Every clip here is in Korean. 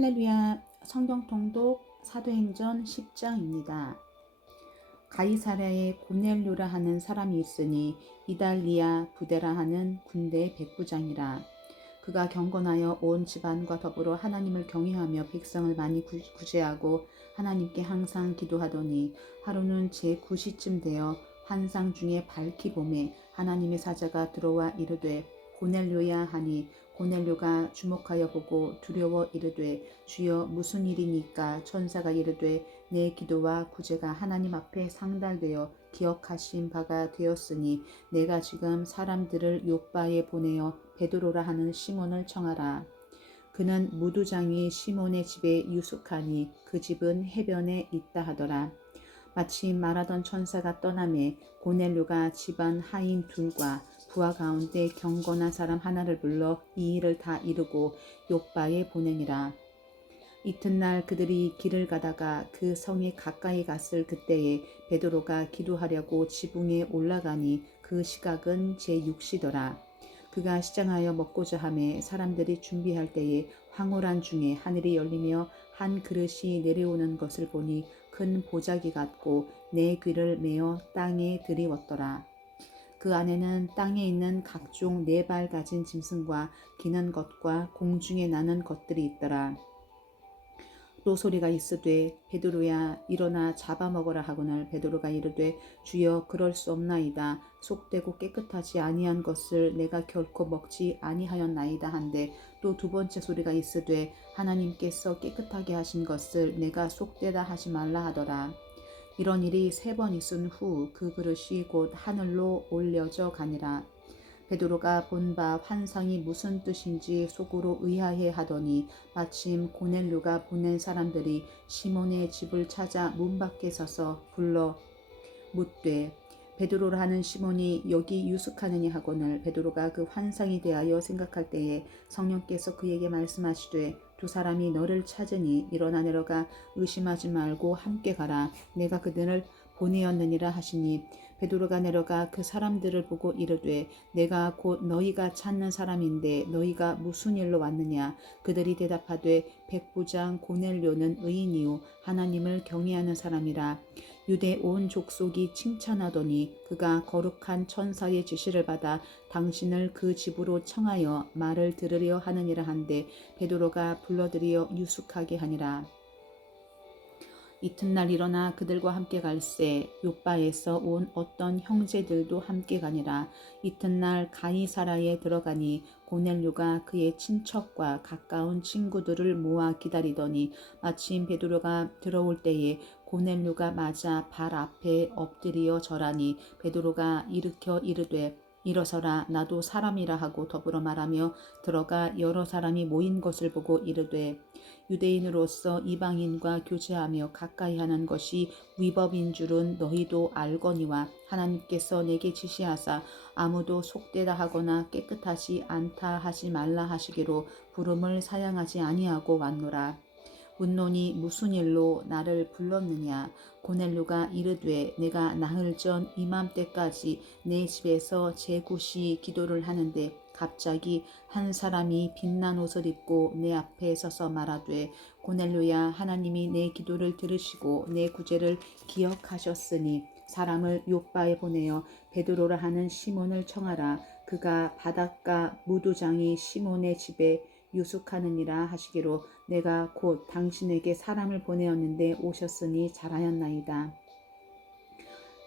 할렐루야. 성경 통독 사도행전 10장입니다. 가이사랴에 고넬료라 하는 사람이 있으니 이달리아 부데라 하는 군대의 백부장이라. 그가 경건하여 온 집안과 더불어 하나님을 경외하며 백성을 많이 구제하고 하나님께 항상 기도하더니 하루는 제9시쯤 되어 환상 중에 밝히 봄에 하나님의 사자가 들어와 이르되 고넬료야 하니 고넬료가 주목하여 보고 두려워 이르되 주여 무슨 일이니까? 천사가 이르되 내 기도와 구제가 하나님 앞에 상달되어 기억하신 바가 되었으니 내가 지금 사람들을 요바에 보내어 베드로라 하는 시몬을 청하라. 그는 무두장이 시몬의 집에 유숙하니 그 집은 해변에 있다 하더라. 마침 말하던 천사가 떠나매 고넬료가 집안 하인 둘과 부하 가운데 경건한 사람 하나를 불러 이 일을 다 이루고 요바에 보내니라. 이튿날 그들이 길을 가다가 그 성에 가까이 갔을 그때에 베드로가 기도하려고 지붕에 올라가니 그 시각은 제6시더라. 그가 시장하여 먹고자 하매 사람들이 준비할 때에 황홀한 중에 하늘이 열리며 한 그릇이 내려오는 것을 보니 큰 보자기 같고 내 귀를 메어 땅에 들이웠더라. 그 안에는 땅에 있는 각종 4발 가진 짐승과 기는 것과 공중에 나는 것들이 있더라. 또 소리가 있으되 베드로야 일어나 잡아먹으라 하거늘 베드로가 이르되 주여 그럴 수 없나이다. 속되고 깨끗하지 아니한 것을 내가 결코 먹지 아니하였나이다 한데 또 두 번째 소리가 있으되 하나님께서 깨끗하게 하신 것을 내가 속되다 하지 말라 하더라. 이런 일이 3번 있은 후 그 그릇이 곧 하늘로 올려져 가니라. 베드로가 본 바 환상이 무슨 뜻인지 속으로 의아해 하더니 마침 고넬료가 보낸 사람들이 시몬의 집을 찾아 문 밖에 서서 불러 묻되 베드로라 하는 시몬이 여기 유숙하느냐 하거늘 베드로가 그 환상에 대하여 생각할 때에 성령께서 그에게 말씀하시되 두 사람이 너를 찾으니 일어나 내려가 의심하지 말고 함께 가라. 내가 그들을 보내었느니라 하시니 베드로가 내려가 그 사람들을 보고 이르되 내가 곧 너희가 찾는 사람인데 너희가 무슨 일로 왔느냐? 그들이 대답하되 백부장 고넬료는 의인이요 하나님을 경외하는 사람이라. 유대 온 족속이 칭찬하더니 그가 거룩한 천사의 지시를 받아 당신을 그 집으로 청하여 말을 들으려 하느니라 한데 베드로가 불러들여 유숙하게 하니라. 이튿날 일어나 그들과 함께 갈새 요바에서 온 어떤 형제들도 함께 가니라. 이튿날 가이사랴에 들어가니 고넬료가 그의 친척과 가까운 친구들을 모아 기다리더니 마침 베드로가 들어올 때에 고넬료가 맞아 발 앞에 엎드려 절하니 베드로가 일으켜 이르되 일어서라 나도 사람이라 하고 더불어 말하며 들어가 여러 사람이 모인 것을 보고 이르되 유대인으로서 이방인과 교제하며 가까이 하는 것이 위법인 줄은 너희도 알거니와 하나님께서 내게 지시하사 아무도 속되다 하거나 깨끗하지 않다 하지 말라 하시기로 부름을 사양하지 아니하고 왔노라. 묻노니 무슨 일로 나를 불렀느냐? 고넬료가 이르되 내가 나흘 전 이맘때까지 내 집에서 제9시 기도를 하는데 갑자기 한 사람이 빛난 옷을 입고 내 앞에 서서 말하되 고넬료야 하나님이 내 기도를 들으시고 내 구제를 기억하셨으니 사람을 요바에 보내어 베드로라 하는 시몬을 청하라. 그가 바닷가 무도장이 시몬의 집에 유숙하느니라 하시기로 내가 곧 당신에게 사람을 보내었는데 오셨으니 잘하였나이다.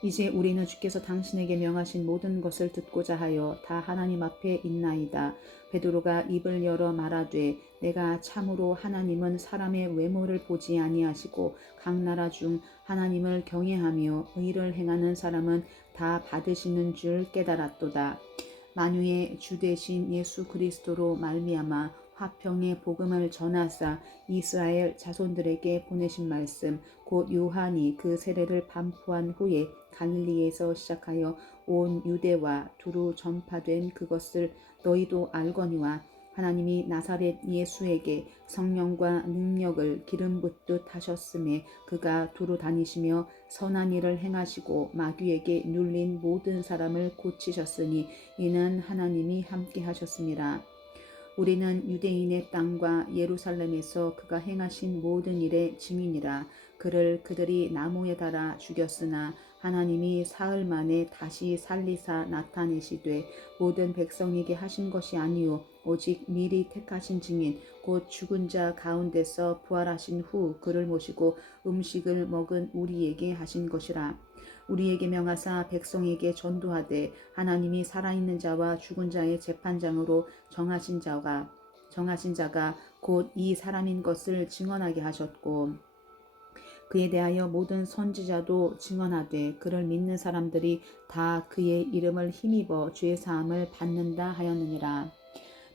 이제 우리는 주께서 당신에게 명하신 모든 것을 듣고자 하여 다 하나님 앞에 있나이다. 베드로가 입을 열어 말하되 내가 참으로 하나님은 사람의 외모를 보지 아니하시고 각 나라 중 하나님을 경외하며 의를 행하는 사람은 다 받으시는 줄 깨달았도다. 만유의 주 되신 예수 그리스도로 말미암아 화평의 복음을 전하사 이스라엘 자손들에게 보내신 말씀 곧 요한이 그 세례를 반포한 후에 갈릴리에서 시작하여 온 유대와 두루 전파된 그것을 너희도 알거니와 하나님이 나사렛 예수에게 성령과 능력을 기름 붓듯 하셨음에 그가 두루 다니시며 선한 일을 행하시고 마귀에게 눌린 모든 사람을 고치셨으니 이는 하나님이 함께 하셨습니다. 우리는 유대인의 땅과 예루살렘에서 그가 행하신 모든 일의 증인이라. 그를 그들이 나무에 달아 죽였으나 하나님이 사흘 만에 다시 살리사 나타내시되 모든 백성에게 하신 것이 아니요 오직 미리 택하신 증인 곧 죽은 자 가운데서 부활하신 후 그를 모시고 음식을 먹은 우리에게 하신 것이라. 우리에게 명하사 백성에게 전도하되 하나님이 살아있는 자와 죽은 자의 재판장으로 정하신 자가 곧 이 사람인 것을 증언하게 하셨고 그에 대하여 모든 선지자도 증언하되 그를 믿는 사람들이 다 그의 이름을 힘입어 죄 사함을 받는다 하였느니라.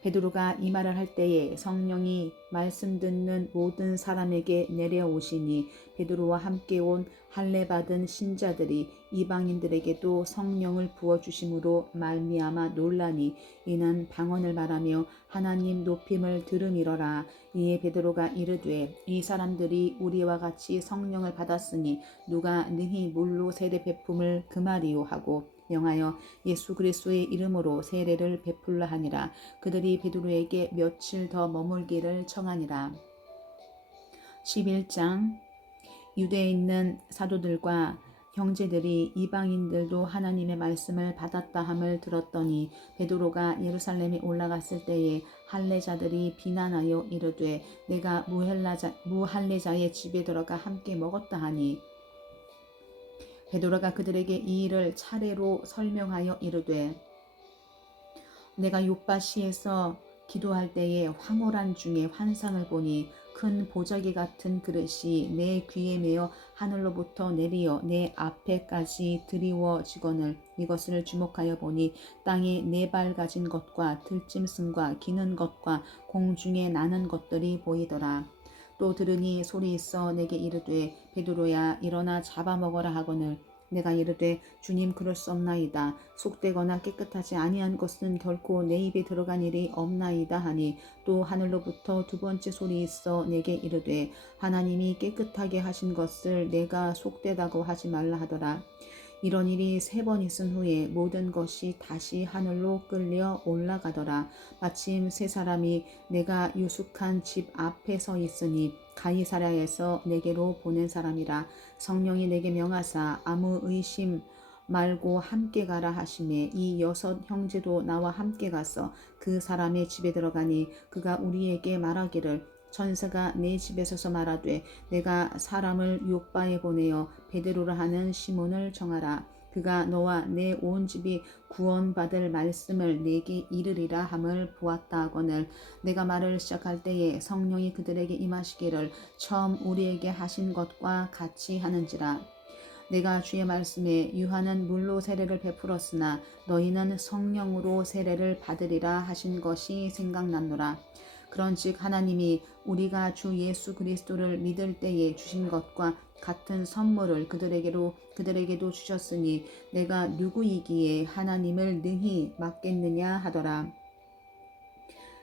베드로가 이 말을 할 때에 성령이 말씀 듣는 모든 사람에게 내려오시니 베드로와 함께 온 할례 받은 신자들이 이방인들에게도 성령을 부어 주심으로 말미암아 놀라니 이는 방언을 말하며 하나님 높임을 들음이러라. 이에 베드로가 이르되 이 사람들이 우리와 같이 성령을 받았으니 누가 능히 물로 세례 베품을 금하리요 하고 명하여 예수 그리스도의 이름으로 세례를 베풀라 하니라. 그들이 베드로에게 며칠 더 머물기를 청하니라. 11장 유대에 있는 사도들과 형제들이 이방인들도 하나님의 말씀을 받았다 함을 들었더니 베드로가 예루살렘에 올라갔을 때에 할례자들이 비난하여 이르되 내가 무할례자의 집에 들어가 함께 먹었다 하니 베드로가 그들에게 이 일을 차례로 설명하여 이르되 내가 요빠시에서 기도할 때에 황홀한 중에 환상을 보니 큰 보자기 같은 그릇이 내 귀에 매어 하늘로부터 내리어 내 앞에까지 드리워지거늘 이것을 주목하여 보니 땅에 네 발 가진 것과 들짐승과 기는 것과 공중에 나는 것들이 보이더라. 또 들으니 소리 있어 내게 이르되 베드로야 일어나 잡아먹어라 하거늘 내가 이르되 주님 그럴 수 없나이다. 속되거나 깨끗하지 아니한 것은 결코 내 입에 들어간 일이 없나이다 하니 또 하늘로부터 두 번째 소리 있어 내게 이르되 하나님이 깨끗하게 하신 것을 내가 속되다고 하지 말라 하더라. 이런 일이 3번 있은 후에 모든 것이 다시 하늘로 끌려 올라가더라. 마침 3사람이 내가 유숙한 집 앞에 서 있으니 가이사랴에서 내게로 보낸 사람이라. 성령이 내게 명하사 아무 의심 말고 함께 가라 하시매 이 6 형제도 나와 함께 가서 그 사람의 집에 들어가니 그가 우리에게 말하기를 천사가 내 집에 서서 말하되 내가 사람을 요빠에 보내어 베드로라 하는 시몬을 정하라. 그가 너와 내 온 집이 구원받을 말씀을 내게 이르리라 함을 보았다 하거늘 내가 말을 시작할 때에 성령이 그들에게 임하시기를 처음 우리에게 하신 것과 같이 하는지라. 내가 주의 말씀에 유하는 물로 세례를 베풀었으나 너희는 성령으로 세례를 받으리라 하신 것이 생각났노라. 그런즉 하나님이 우리가 주 예수 그리스도를 믿을 때에 주신 것과 같은 선물을 그들에게도 주셨으니 내가 누구이기에 하나님을 능히 막겠느냐 하더라.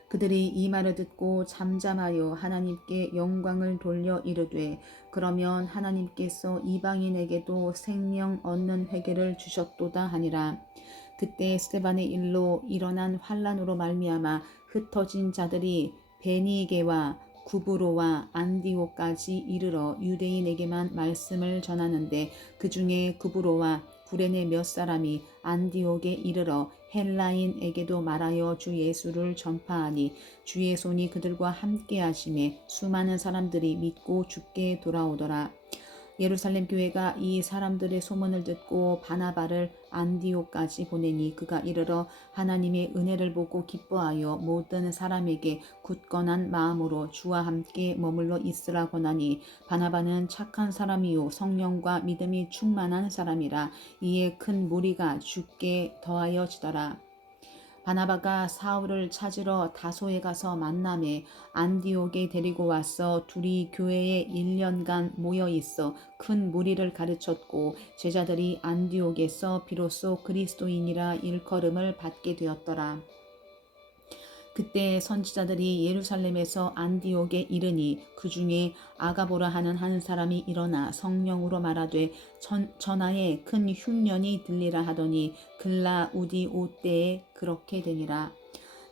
그들이 이 말을 듣고 잠잠하여 하나님께 영광을 돌려 이르되 그러면 하나님께서 이방인에게도 생명 얻는 회개를 주셨도다 하니라. 그때 스데반의 일로 일어난 환란으로 말미암아 흩어진 자들이 베니게와 구브로와 안디오까지 이르러 유대인에게만 말씀을 전하는데 그 중에 구브로와 구레네 몇 사람이 안디옥에 이르러 헬라인에게도 말하여 주 예수를 전파하니 주의 손이 그들과 함께 하심에 수많은 사람들이 믿고 주께 돌아오더라. 예루살렘 교회가 이 사람들의 소문을 듣고 바나바를 안디옥까지 보내니 그가 이르러 하나님의 은혜를 보고 기뻐하여 모든 사람에게 굳건한 마음으로 주와 함께 머물러 있으라 권하니 바나바는 착한 사람이요 성령과 믿음이 충만한 사람이라. 이에 큰 무리가 주께 더하여지더라. 바나바가 사울을 찾으러 다소에 가서 만남에 안디옥에 데리고 와서 둘이 교회에 1년간 모여 있어 큰 무리를 가르쳤고 제자들이 안디옥에서 비로소 그리스도인이라 일컬음을 받게 되었더라. 그때 선지자들이 예루살렘에서 안디옥에 이르니 그 중에 아가보라 하는 한 사람이 일어나 성령으로 말하되 전하에 큰 흉년이 들리라 하더니 글라우디오 때에 그렇게 되니라.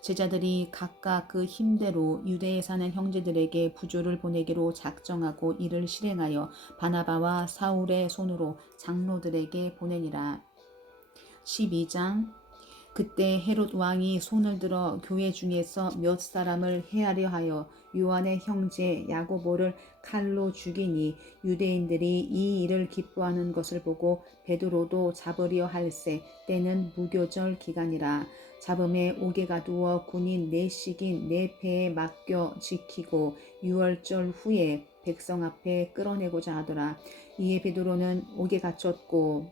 제자들이 각각 그 힘대로 유대에 사는 형제들에게 부조를 보내기로 작정하고 이를 실행하여 바나바와 사울의 손으로 장로들에게 보내니라. 12장. 그때 헤롯 왕이 손을 들어 교회 중에서 몇 사람을 해하려 하여 요한의 형제 야고보를 칼로 죽이니 유대인들이 이 일을 기뻐하는 것을 보고 베드로도 잡으려 할세. 때는 무교절 기간이라. 잡음에 옥에 가두어 군인 4씩인 4패에 맡겨 지키고 6월절 후에 백성 앞에 끌어내고자 하더라. 이에 베드로는 옥에 갇혔고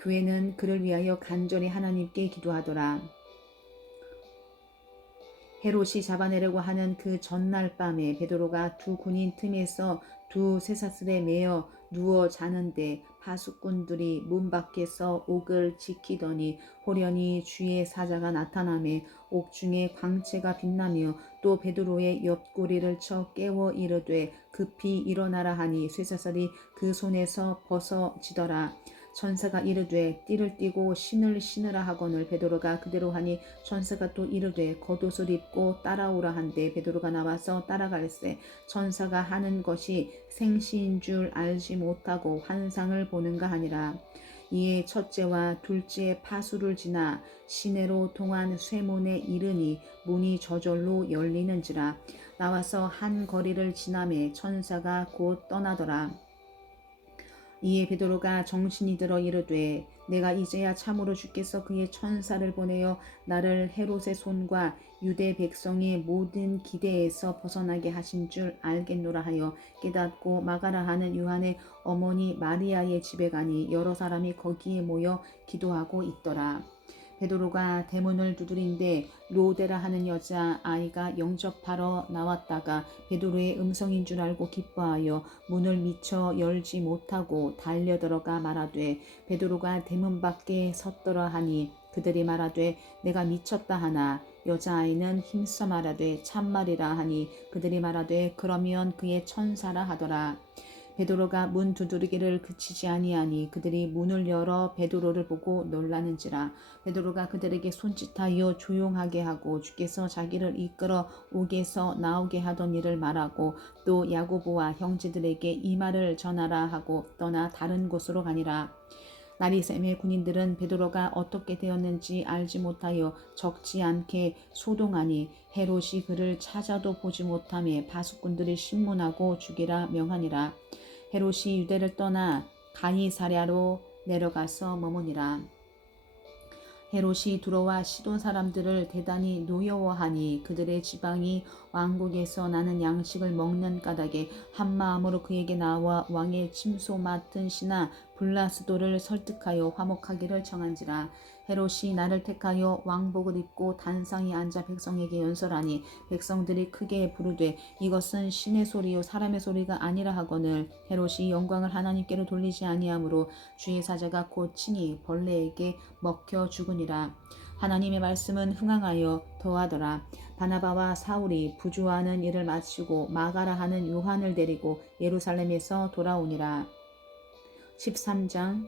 교회는 그를 위하여 간절히 하나님께 기도하더라. 헤롯이 잡아내려고 하는 그 전날 밤에 베드로가 두 군인 틈에서 두 쇠사슬에 매어 누워 자는데 파수꾼들이 문 밖에서 옥을 지키더니 호련히 주의 사자가 나타나매 옥중에 광채가 빛나며 또 베드로의 옆구리를 쳐 깨워 이르되 급히 일어나라 하니 쇠사슬이 그 손에서 벗어지더라. 천사가 이르되 띠를 띠고 신을 신으라 하거늘 베드로가 그대로 하니 천사가 또 이르되 겉옷을 입고 따라오라 한데 베드로가 나와서 따라갈세. 천사가 하는 것이 생시인 줄 알지 못하고 환상을 보는가 하니라. 이에 첫째와 둘째 파수를 지나 시내로 통한 쇠문에 이르니 문이 저절로 열리는지라. 나와서 한 거리를 지나매 천사가 곧 떠나더라. 이에 베드로가 정신이 들어 이르되 내가 이제야 참으로 주께서 그의 천사를 보내어 나를 헤롯의 손과 유대 백성의 모든 기대에서 벗어나게 하신 줄 알겠노라 하여 깨닫고 마가라 하는 요한의 어머니 마리아의 집에 가니 여러 사람이 거기에 모여 기도하고 있더라. 베드로가 대문을 두드린데 로데라 하는 여자 아이가 영접하러 나왔다가 베드로의 음성인 줄 알고 기뻐하여 문을 미처 열지 못하고 달려들어가 말하되 베드로가 대문 밖에 섰더라 하니 그들이 말하되 내가 미쳤다 하나 여자아이는 힘써 말하되 참말이라 하니 그들이 말하되 그러면 그의 천사라 하더라. 베드로가 문 두드리기를 그치지 아니하니 그들이 문을 열어 베드로를 보고 놀라는지라. 베드로가 그들에게 손짓하여 조용하게 하고 주께서 자기를 이끌어 옥에서 나오게 하던 일을 말하고 또 야고보와 형제들에게 이 말을 전하라 하고 떠나 다른 곳으로 가니라. 날이 새매 군인들은 베드로가 어떻게 되었는지 알지 못하여 적지 않게 소동하니 헤롯이 그를 찾아도 보지 못하며 바수꾼들이 신문하고 죽이라 명하니라. 헤롯이 유대를 떠나 가이사랴로 내려가서 머무니라. 헤롯이 들어와 시돈 사람들을 대단히 노여워하니 그들의 지방이 왕국에서 나는 양식을 먹는 까닭에 한마음으로 그에게 나와 왕의 침소 맡은 신하 블라스도를 설득하여 화목하기를 청한지라. 헤롯이 나를 택하여 왕복을 입고 단상에 앉아 백성에게 연설하니 백성들이 크게 부르되 이것은 신의 소리요 사람의 소리가 아니라 하거늘 헤롯이 영광을 하나님께로 돌리지 아니하므로 주의 사자가 곧 친히 벌레에게 먹혀 죽으니라. 하나님의 말씀은 흥황하여 더하더라. 바나바와 사울이 부조하는 일을 마치고 마가라 하는 요한을 데리고 예루살렘에서 돌아오니라. 13장.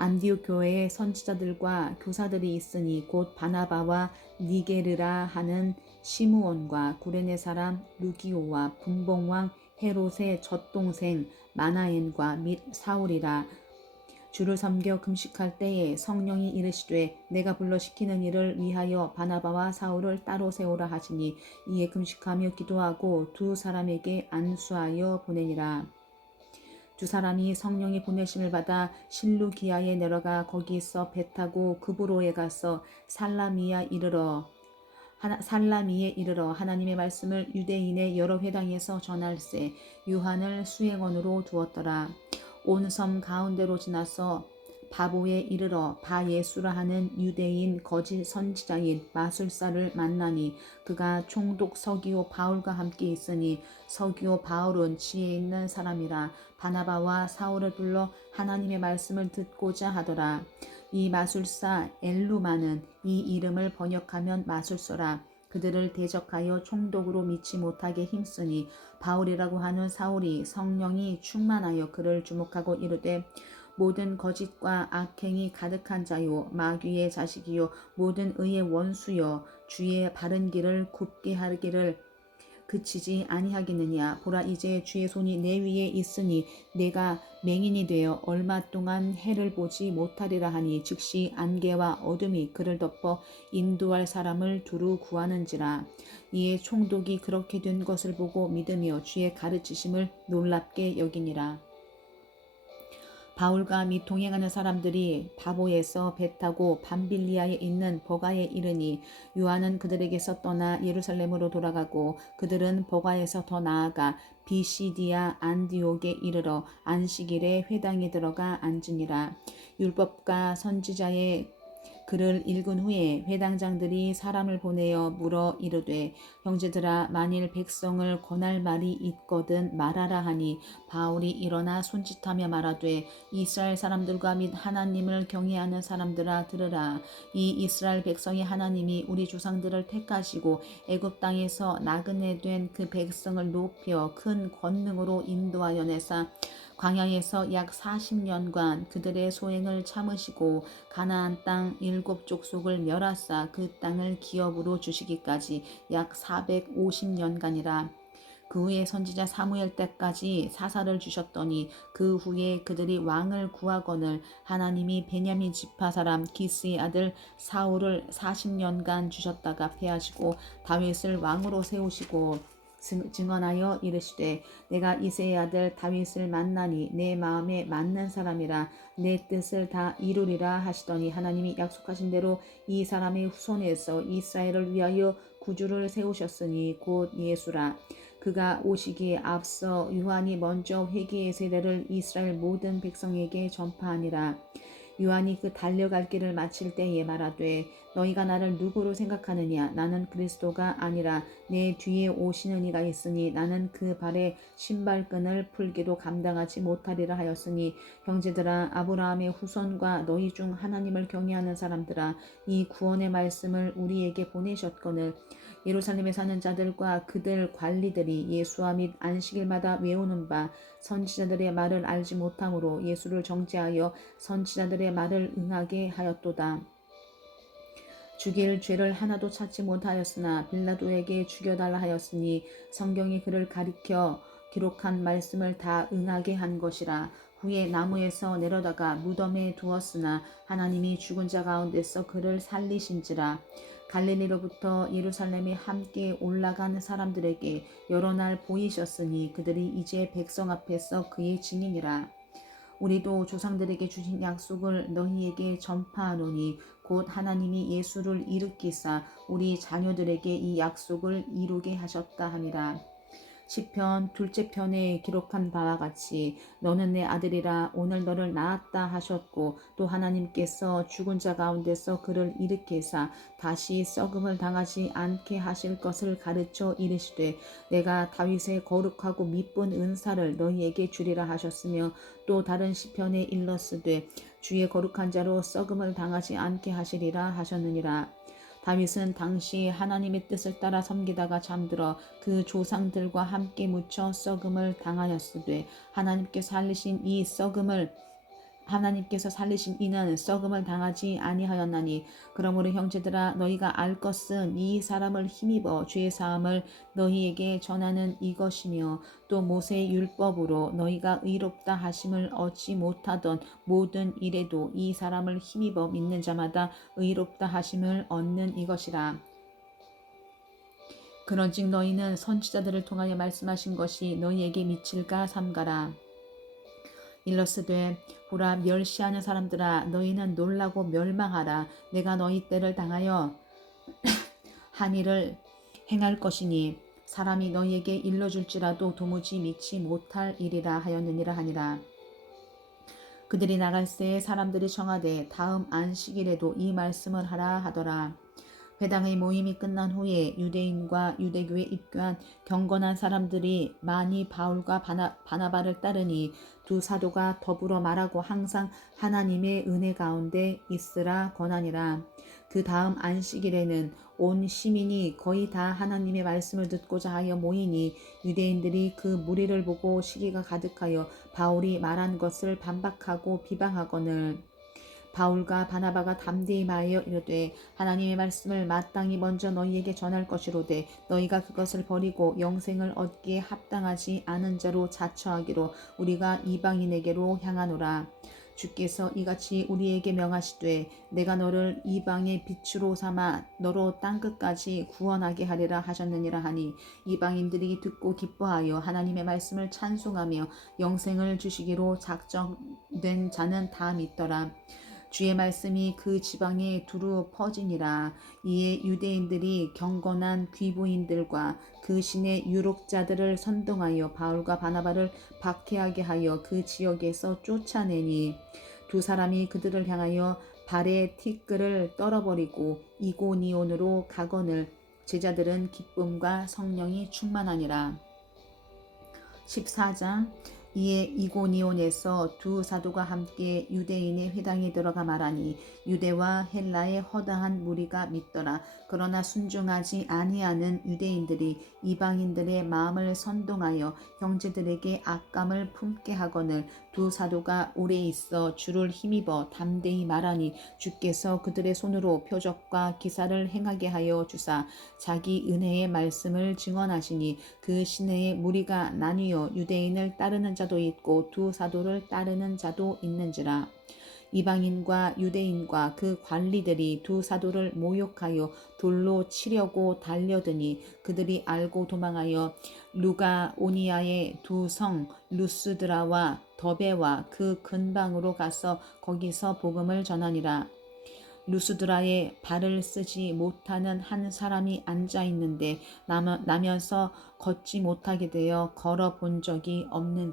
안디옥 교회에 선지자들과 교사들이 있으니 곧 바나바와 니게르라 하는 시므온과 구레네 사람 루기오와 분봉왕 헤롯의 젖동생 마나엔과 및 사울이라. 주를 섬겨 금식할 때에 성령이 이르시되 내가 불러 시키는 일을 위하여 바나바와 사울을 따로 세우라 하시니 이에 금식하며 기도하고 두 사람에게 안수하여 보내니라. 두 사람이 성령의 보내심을 받아 실루기아에 내려가 거기서 배 타고 그브로에 가서 살라미에 이르러 하나님의 말씀을 유대인의 여러 회당에서 전할세. 요한을 수행원으로 두었더라. 온 섬 가운데로 지나서 바보에 이르러 바예수라 하는 유대인 거짓 선지자인 마술사를 만나니 그가 총독 서기오 바울과 함께 있으니 서기오 바울은 지혜 있는 사람이라. 바나바와 사울을 불러 하나님의 말씀을 듣고자 하더라. 이 마술사 엘루마는 이 이름을 번역하면 마술소라. 그들을 대적하여 총독으로 믿지 못하게 힘쓰니 바울이라고 하는 사울이 성령이 충만하여 그를 주목하고 이르되 모든 거짓과 악행이 가득한 자요 마귀의 자식이요 모든 의의 원수요 주의 바른 길을 굽게 하기를 그치지 아니하겠느냐. 보라 이제 주의 손이 내 위에 있으니 내가 맹인이 되어 얼마 동안 해를 보지 못하리라 하니 즉시 안개와 어둠이 그를 덮어 인도할 사람을 두루 구하는지라. 이에 총독이 그렇게 된 것을 보고 믿으며 주의 가르치심을 놀랍게 여기니라. 바울과 및 동행하는 사람들이 바보에서 배 타고 밤빌리아에 있는 버가에 이르니 요한은 그들에게서 떠나 예루살렘으로 돌아가고 그들은 버가에서 더 나아가 비시디아 안디옥에 이르러 안식일에 회당에 들어가 앉으니라. 율법과 선지자의 글을 읽은 후에 회당장들이 사람을 보내어 물어 이르되 형제들아 만일 백성을 권할 말이 있거든 말하라 하니 바울이 일어나 손짓하며 말하되 이스라엘 사람들과 및 하나님을 경외하는 사람들아 들으라. 이 이스라엘 백성의 하나님이 우리 조상들을 택하시고 애굽 땅에서 나그네 된 그 백성을 높여 큰 권능으로 인도하여 내사 광야에서 약 40년간 그들의 소행을 참으시고 가나안 땅 7족속을 멸하사 그 땅을 기업으로 주시기까지 약 450년간이라. 그 후에 선지자 사무엘 때까지 사사를 주셨더니 그 후에 그들이 왕을 구하거늘 하나님이 베냐민 지파 사람 기스의 아들 사울을 40년간 주셨다가 패하시고 다윗을 왕으로 세우시고 증언하여 이르시되 내가 이새의 아들 다윗을 만나니 내 마음에 맞는 사람이라 내 뜻을 다 이루리라 하시더니 하나님이 약속하신 대로 이 사람의 후손에서 이스라엘을 위하여 구주를 세우셨으니 곧 예수라. 그가 오시기에 앞서 요한이 먼저 회개의 세례를 이스라엘 모든 백성에게 전파하니라. 요한이 그 달려갈 길을 마칠 때에 말하되 너희가 나를 누구로 생각하느냐. 나는 그리스도가 아니라 내 뒤에 오시는 이가 있으니 나는 그 발에 신발끈을 풀기도 감당하지 못하리라 하였으니 형제들아 아브라함의 후손과 너희 중 하나님을 경외하는 사람들아 이 구원의 말씀을 우리에게 보내셨거늘 예루살렘에 사는 자들과 그들 관리들이 예수와 및 안식일마다 외우는 바 선지자들의 말을 알지 못함으로 예수를 정죄하여 선지자들의 말을 응하게 하였도다. 죽일 죄를 하나도 찾지 못하였으나 빌라도에게 죽여달라 하였으니 성경이 그를 가리켜 기록한 말씀을 다 응하게 한 것이라. 후에 나무에서 내려다가 무덤에 두었으나 하나님이 죽은 자 가운데서 그를 살리신지라. 갈릴리로부터 예루살렘에 함께 올라간 사람들에게 여러 날 보이셨으니 그들이 이제 백성 앞에서 그의 증인이라. 우리도 조상들에게 주신 약속을 너희에게 전파하노니 곧 하나님이 예수를 일으키사 우리 자녀들에게 이 약속을 이루게 하셨다 함이라. 시편 둘째 편에 기록한 바와 같이 너는 내 아들이라 오늘 너를 낳았다 하셨고 또 하나님께서 죽은 자 가운데서 그를 일으키사 다시 썩음을 당하지 않게 하실 것을 가르쳐 이르시되 내가 다윗의 거룩하고 미쁜 은사를 너희에게 주리라 하셨으며 또 다른 시편에 일렀으되 주의 거룩한 자로 썩음을 당하지 않게 하시리라 하셨느니라. 다윗은 당시 하나님의 뜻을 따라 섬기다가 잠들어 그 조상들과 함께 묻혀 썩음을 당하였으되 하나님께서 살리신 이는 썩음을 당하지 아니하였나니 그러므로 형제들아 너희가 알 것은 이 사람을 힘입어 죄 사함을 너희에게 전하는 이것이며 또 모세의 율법으로 너희가 의롭다 하심을 얻지 못하던 모든 일에도 이 사람을 힘입어 믿는 자마다 의롭다 하심을 얻는 이것이라. 그런즉 너희는 선지자들을 통하여 말씀하신 것이 너희에게 미칠까 삼가라. 일러스되 보라 멸시하는 사람들아 너희는 놀라고 멸망하라. 내가 너희 때를 당하여 한 일을 행할 것이니 사람이 너희에게 일러줄지라도 도무지 믿지 못할 일이라 하였느니라 하니라. 그들이 나갈새에 사람들이 청하되 다음 안식일에도 이 말씀을 하라 하더라. 회당의 모임이 끝난 후에 유대인과 유대교에 입교한 경건한 사람들이 많이 바울과 바나바를 따르니 두 사도가 더불어 말하고 항상 하나님의 은혜 가운데 있으라 권하니라. 그 다음 안식일에는 온 시민이 거의 다 하나님의 말씀을 듣고자 하여 모이니 유대인들이 그 무리를 보고 시기가 가득하여 바울이 말한 것을 반박하고 비방하거늘 바울과 바나바가 담대히 말하여 이르되 하나님의 말씀을 마땅히 먼저 너희에게 전할 것이로되 너희가 그것을 버리고 영생을 얻기에 합당하지 않은 자로 자처하기로 우리가 이방인에게로 향하노라. 주께서 이같이 우리에게 명하시되 내가 너를 이방의 빛으로 삼아 너로 땅끝까지 구원하게 하리라 하셨느니라 하니 이방인들이 듣고 기뻐하여 하나님의 말씀을 찬송하며 영생을 주시기로 작정된 자는 다 믿더라. 주의 말씀이 그 지방에 두루 퍼지니라. 이에 유대인들이 경건한 귀부인들과 그 신의 유록자들을 선동하여 바울과 바나바를 박해하게 하여 그 지역에서 쫓아내니 두 사람이 그들을 향하여 발에 티끌을 떨어버리고 이고니온으로 가거늘 제자들은 기쁨과 성령이 충만하니라. 14장. 이에 이고니온에서 두 사도가 함께 유대인의 회당에 들어가 말하니 유대와 헬라의 허다한 무리가 믿더라. 그러나 순종하지 아니하는 유대인들이 이방인들의 마음을 선동하여 형제들에게 악감을 품게 하거늘 두 사도가 오래 있어 주를 힘입어 담대히 말하니 주께서 그들의 손으로 표적과 기사를 행하게 하여 주사 자기 은혜의 말씀을 증언하시니 그 시내에 무리가 나뉘어 유대인을 따르는 자도 있고 두 사도를 따르는 자도 있는지라. 이방인과 유대인과 그 관리들이 두 사도를 모욕하여 돌로 치려고 달려드니 그들이 알고 도망하여 루가오니아의 두 성 루스드라와 더베와 그 근방으로 가서 거기서 복음을 전하니라. 루스드라에 발을 쓰지 못하는 한 사람이 앉아 있는데 나면서 걷지 못하게 되어 걸어 본 적이 없는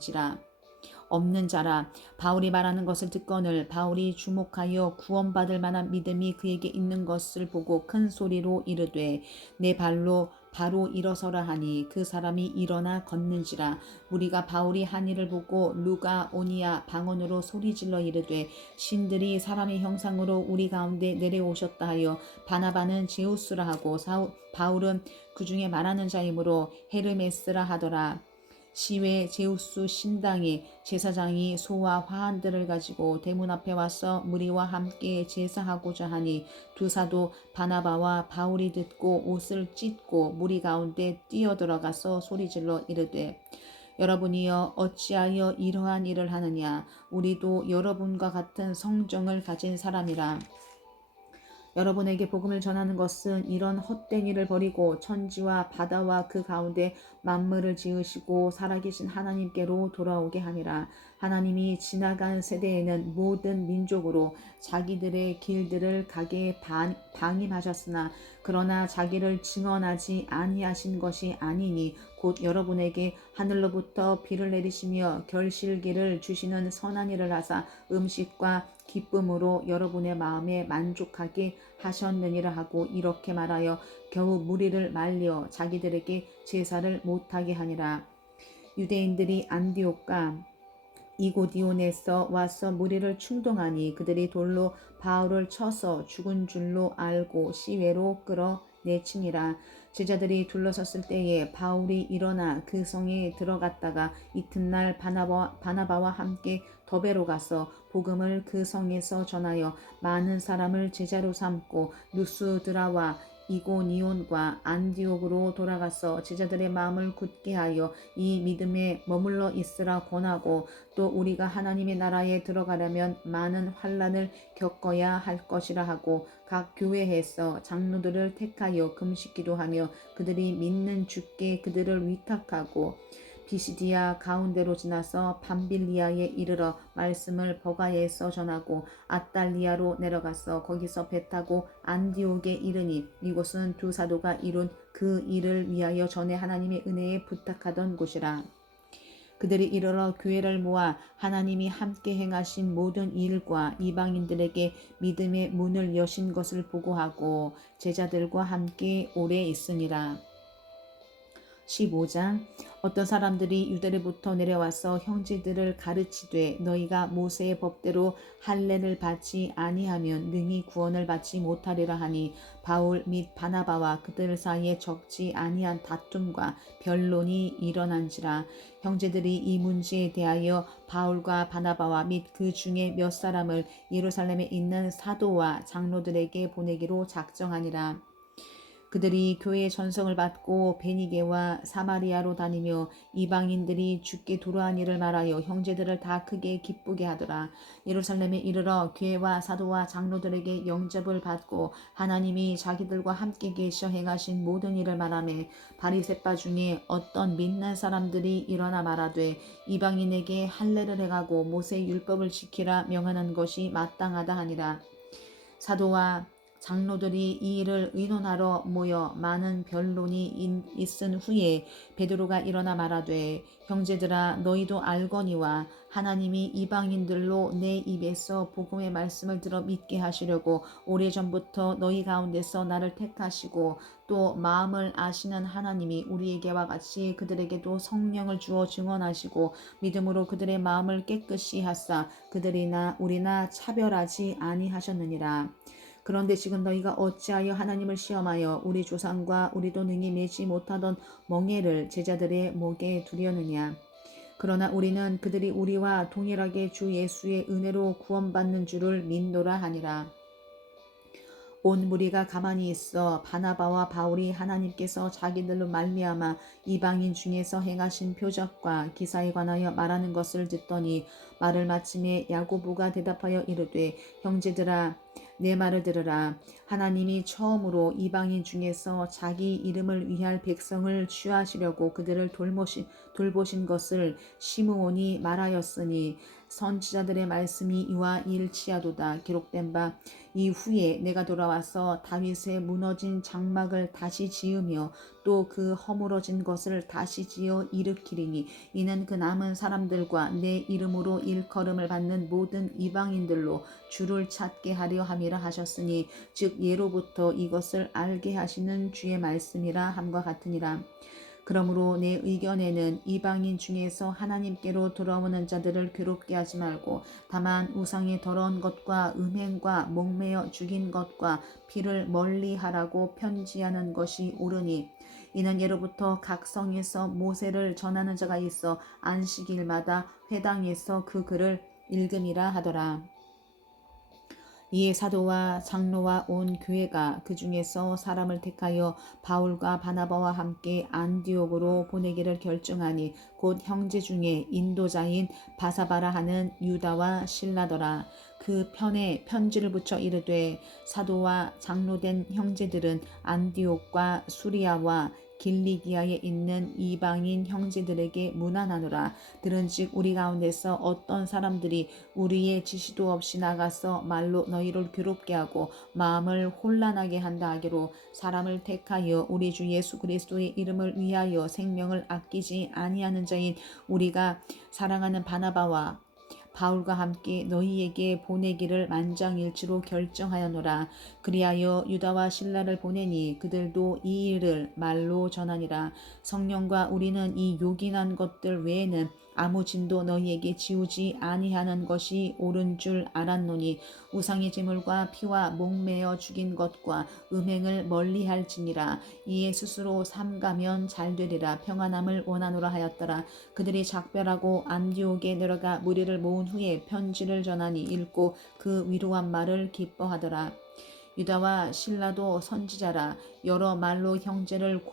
자라. 바울이 말하는 것을 듣거늘 바울이 주목하여 구원받을 만한 믿음이 그에게 있는 것을 보고 큰 소리로 이르되 내 발로 바로 일어서라 하니 그 사람이 일어나 걷는지라. 우리가 바울이 한 일을 보고 루가오니아 방언으로 소리질러 이르되 신들이 사람의 형상으로 우리 가운데 내려오셨다 하여 바나바는 제우스라 하고 바울은 그 중에 말하는 자이므로 헤르메스라 하더라. 시외 제우스 신당의 제사장이 소와 화환들을 가지고 대문 앞에 와서 무리와 함께 제사하고자 하니 두 사도 바나바와 바울이 듣고 옷을 찢고 무리 가운데 뛰어들어가서 소리질러 이르되 여러분이여 어찌하여 이러한 일을 하느냐. 우리도 여러분과 같은 성정을 가진 사람이라. 여러분에게 복음을 전하는 것은 이런 헛된 일을 버리고 천지와 바다와 그 가운데 만물을 지으시고 살아계신 하나님께로 돌아오게 함이라. 하나님이 지나간 세대에는 모든 민족으로 자기들의 길들을 가게 방임하셨으나 그러나 자기를 증언하지 아니하신 것이 아니니 곧 여러분에게 하늘로부터 비를 내리시며 결실기를 주시는 선한 일을 하사 음식과 기쁨으로 여러분의 마음에 만족하게 하셨느니라 하고 이렇게 말하여 겨우 무리를 말려 자기들에게 제사를 못하게 하니라. 유대인들이 안디옥과 이고디온에서 와서 무리를 충동하니 그들이 돌로 바울을 쳐서 죽은 줄로 알고 시외로 끌어내치니라. 제자들이 둘러섰을 때에 바울이 일어나 그 성에 들어갔다가 이튿날 바나바와 함께 더베로 가서 복음을 그 성에서 전하여 많은 사람을 제자로 삼고 루스드라와 이고니온과 안디옥으로 돌아가서 제자들의 마음을 굳게 하여 이 믿음에 머물러 있으라 권하고 또 우리가 하나님의 나라에 들어가려면 많은 환난을 겪어야 할 것이라 하고 각 교회에서 장로들을 택하여 금식기도하며 그들이 믿는 주께 그들을 위탁하고 비시디아 가운데로 지나서 밤빌리아에 이르러 말씀을 버가에서 전하고 아달리아로 내려가서 거기서 배 타고 안디옥에 이르니 이곳은 두 사도가 이룬 그 일을 위하여 전에 하나님의 은혜에 부탁하던 곳이라. 그들이 이르러 교회를 모아 하나님이 함께 행하신 모든 일과 이방인들에게 믿음의 문을 여신 것을 보고하고 제자들과 함께 오래 있으니라. 15장. 어떤 사람들이 유대로부터 내려와서 형제들을 가르치되 너희가 모세의 법대로 할례를 받지 아니하면 능히 구원을 받지 못하리라 하니 바울 및 바나바와 그들 사이에 적지 아니한 다툼과 변론이 일어난지라. 형제들이 이 문제에 대하여 바울과 바나바와 및 그 중에 몇 사람을 예루살렘에 있는 사도와 장로들에게 보내기로 작정하니라. 그들이 교회의 전성을 받고 베니게와 사마리아로 다니며 이방인들이 주께 도로한 일을 말하여 형제들을 다 크게 기쁘게 하더라. 예루살렘에 이르러 교회와 사도와 장로들에게 영접을 받고 하나님이 자기들과 함께 계셔 행하신 모든 일을 말하며 바리새파 중에 어떤 민난 사람들이 일어나 말하되 이방인에게 할례를 행하고 모세의 율법을 지키라 명하는 것이 마땅하다 하니라. 사도와 장로들이 이 일을 의논하러 모여 많은 변론이 있은 후에 베드로가 일어나 말하되 형제들아 너희도 알거니와 하나님이 이방인들로 내 입에서 복음의 말씀을 들어 믿게 하시려고 오래전부터 너희 가운데서 나를 택하시고 또 마음을 아시는 하나님이 우리에게와 같이 그들에게도 성령을 주어 증언하시고 믿음으로 그들의 마음을 깨끗이 하사 그들이나 우리나 차별하지 아니하셨느니라. 그런데 지금 너희가 어찌하여 하나님을 시험하여 우리 조상과 우리도 능히 매지 못하던 멍에를 제자들의 목에 두려느냐. 그러나 우리는 그들이 우리와 동일하게 주 예수의 은혜로 구원받는 줄을 믿노라 하니라. 온 무리가 가만히 있어 바나바와 바울이 하나님께서 자기들로 말미암아 이방인 중에서 행하신 표적과 기사에 관하여 말하는 것을 듣더니 말을 마침에 야고보가 대답하여 이르되 형제들아 내 말을 들으라. 하나님이 처음으로 이방인 중에서 자기 이름을 위할 백성을 취하시려고 그들을 돌보신 것을 시므온이 말하였으니 선지자들의 말씀이 이와 일치하도다. 기록된 바 이후에 내가 돌아와서 다윗의 무너진 장막을 다시 지으며 또 그 허물어진 것을 다시 지어 일으키리니 이는 그 남은 사람들과 내 이름으로 일컬음을 받는 모든 이방인들로 주를 찾게 하려 함이라 하셨으니 즉 예로부터 이것을 알게 하시는 주의 말씀이라 함과 같으니라. 그러므로 내 의견에는 이방인 중에서 하나님께로 돌아오는 자들을 괴롭게 하지 말고 다만 우상의 더러운 것과 음행과 목매어 죽인 것과 피를 멀리하라고 편지하는 것이 옳으니 이는 예로부터 각 성에서 모세를 전하는 자가 있어 안식일마다 회당에서 그 글을 읽음이라 하더라. 이에 사도와 장로와 온 교회가 그 중에서 사람을 택하여 바울과 바나바와 함께 안디옥으로 보내기를 결정하니 곧 형제 중에 인도자인 바사바라 하는 유다와 실라더라. 그 편에 편지를 붙여 이르되 사도와 장로된 형제들은 안디옥과 수리아와 길리기아에 있는 이방인 형제들에게 문안하노라. 들은즉 우리 가운데서 어떤 사람들이 우리의 지시도 없이 나가서 말로 너희를 괴롭게 하고 마음을 혼란하게 한다 하기로 사람을 택하여 우리 주 예수 그리스도의 이름을 위하여 생명을 아끼지 아니하는 자인 우리가 사랑하는 바나바와 바울과 함께 너희에게 보내기를 만장일치로 결정하였노라. 그리하여 유다와 실라를 보내니 그들도 이 일을 말로 전하니라. 성령과 우리는 이 요긴한 것들 외에는 아무 진도 너희에게 지우지 아니하는 것이 옳은 줄 알았노니 우상의 제물과 피와 목매어 죽인 것과 음행을 멀리할지니라. 이에 스스로 삼가면 잘되리라. 평안함을 원하노라 하였더라. 그들이 작별하고 안디옥에 내려가 무리를 모은 후에 편지를 전하니 읽고 그 위로한 말을 기뻐하더라. 유다와 실라도 선지자라. 여러 말로 형제를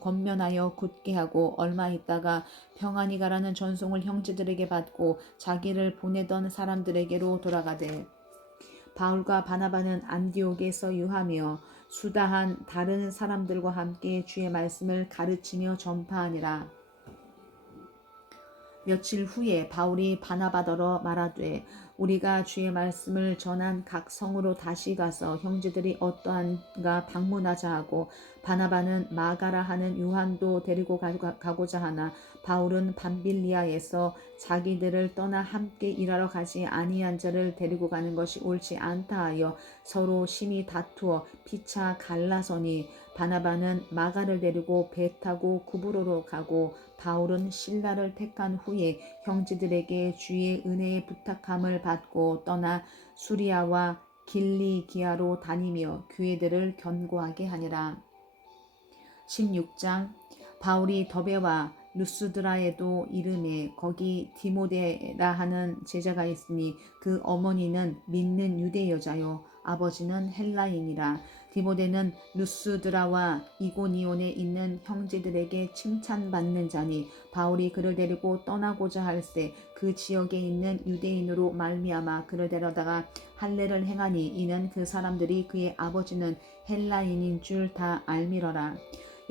권면하여 굳게 하고 얼마 있다가 평안히 가라는 전송을 형제들에게 받고 자기를 보내던 사람들에게로 돌아가되 바울과 바나바는 안디옥에서 유하며 수다한 다른 사람들과 함께 주의 말씀을 가르치며 전파하니라. 며칠 후에 바울이 바나바더러 말하되 우리가 주의 말씀을 전한 각 성으로 다시 가서 형제들이 어떠한가 방문하자 하고 바나바는 마가라 하는 요한도 데리고 가고자 하나 바울은 밤빌리아에서 자기들을 떠나 함께 일하러 가지 아니한 자를 데리고 가는 것이 옳지 않다 하여 서로 심히 다투어 피차 갈라서니 바나바는 마가를 데리고 배 타고 구브로로 가고 바울은 실라를 택한 후에 형제들에게 주의 은혜의 부탁함을 받고 떠나 수리아와 길리기아로 다니며 교회들을 견고하게 하니라. 16장. 바울이 더베와 루스드라에도 이르매 거기 디모데라 하는 제자가 있으니 그 어머니는 믿는 유대 여자요 아버지는 헬라인이라. 디모데는 루스드라와 이고니온에 있는 형제들에게 칭찬받는 자니 바울이 그를 데리고 떠나고자 할새 그 지역에 있는 유대인으로 말미암아 그를 데려다가 할례를 행하니 이는 그 사람들이 그의 아버지는 헬라인인 줄 다 알미러라.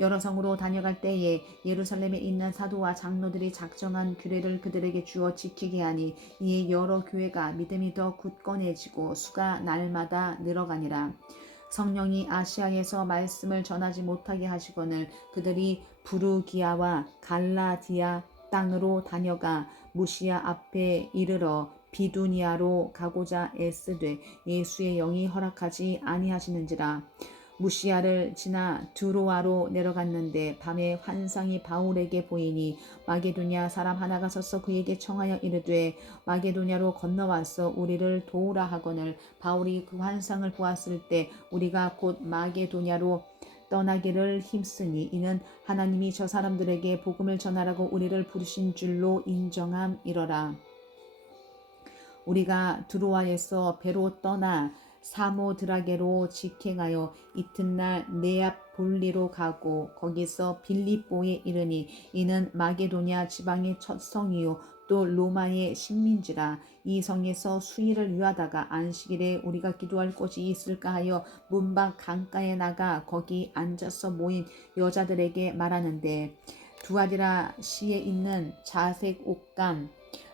여러 성으로 다녀갈 때에 예루살렘에 있는 사도와 장로들이 작정한 규례를 그들에게 주어 지키게 하니 이에 여러 교회가 믿음이 더 굳건해지고 수가 날마다 늘어가니라. 성령이 아시아에서 말씀을 전하지 못하게 하시거늘 그들이 부르기아와 갈라디아 땅으로 다녀가 무시아 앞에 이르러 비두니아로 가고자 애쓰되 예수의 영이 허락하지 아니하시는지라. 무시아를 지나 두로아로 내려갔는데 밤에 환상이 바울에게 보이니 마게도냐 사람 하나가 서서 그에게 청하여 이르되 마게도냐로 건너와서 우리를 도우라 하거늘 바울이 그 환상을 보았을 때 우리가 곧 마게도냐로 떠나기를 힘쓰니 이는 하나님이 저 사람들에게 복음을 전하라고 우리를 부르신 줄로 인정함이러라. 우리가 두로아에서 배로 떠나 사모드라게로 직행하여 이튿날 네아폴리로 가고 거기서 빌립보에 이르니 이는 마게도냐 지방의 첫 성이요 또 로마의 식민지라. 이 성에서 수일을 유하다가 안식일에 우리가 기도할 곳이 있을까 하여 문밖 강가에 나가 거기 앉아서 모인 여자들에게 말하는데 두아디라 시에 있는 자색 옷감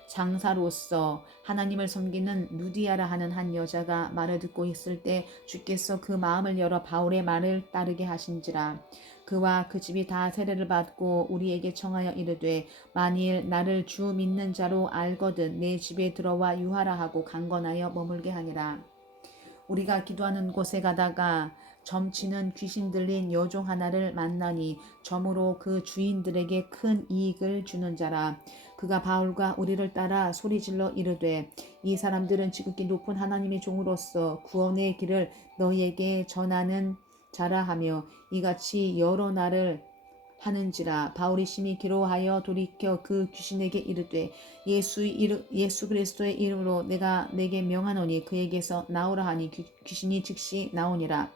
장사로서 하나님을 섬기는 누디아라 하는 한 여자가 말을 듣고 있을 때 주께서 그 마음을 열어 바울의 말을 따르게 하신지라. 그와 그 집이 다 세례를 받고 우리에게 청하여 이르되 만일 나를 주 믿는 자로 알거든 내 집에 들어와 유하라 하고 강건하여 머물게 하니라. 우리가 기도하는 곳에 가다가 점치는 귀신 들린 여종 하나를 만나니 점으로 그 주인들에게 큰 이익을 주는 자라. 그가 바울과 우리를 따라 소리질러 이르되 이 사람들은 지극히 높은 하나님의 종으로서 구원의 길을 너희에게 전하는 자라 하며 이같이 여러 날을 하는지라. 바울이 심히 기로하여 돌이켜 그 귀신에게 이르되 예수 그리스도의 이름으로 내가 내게 명하노니 그에게서 나오라 하니 귀신이 즉시 나오니라.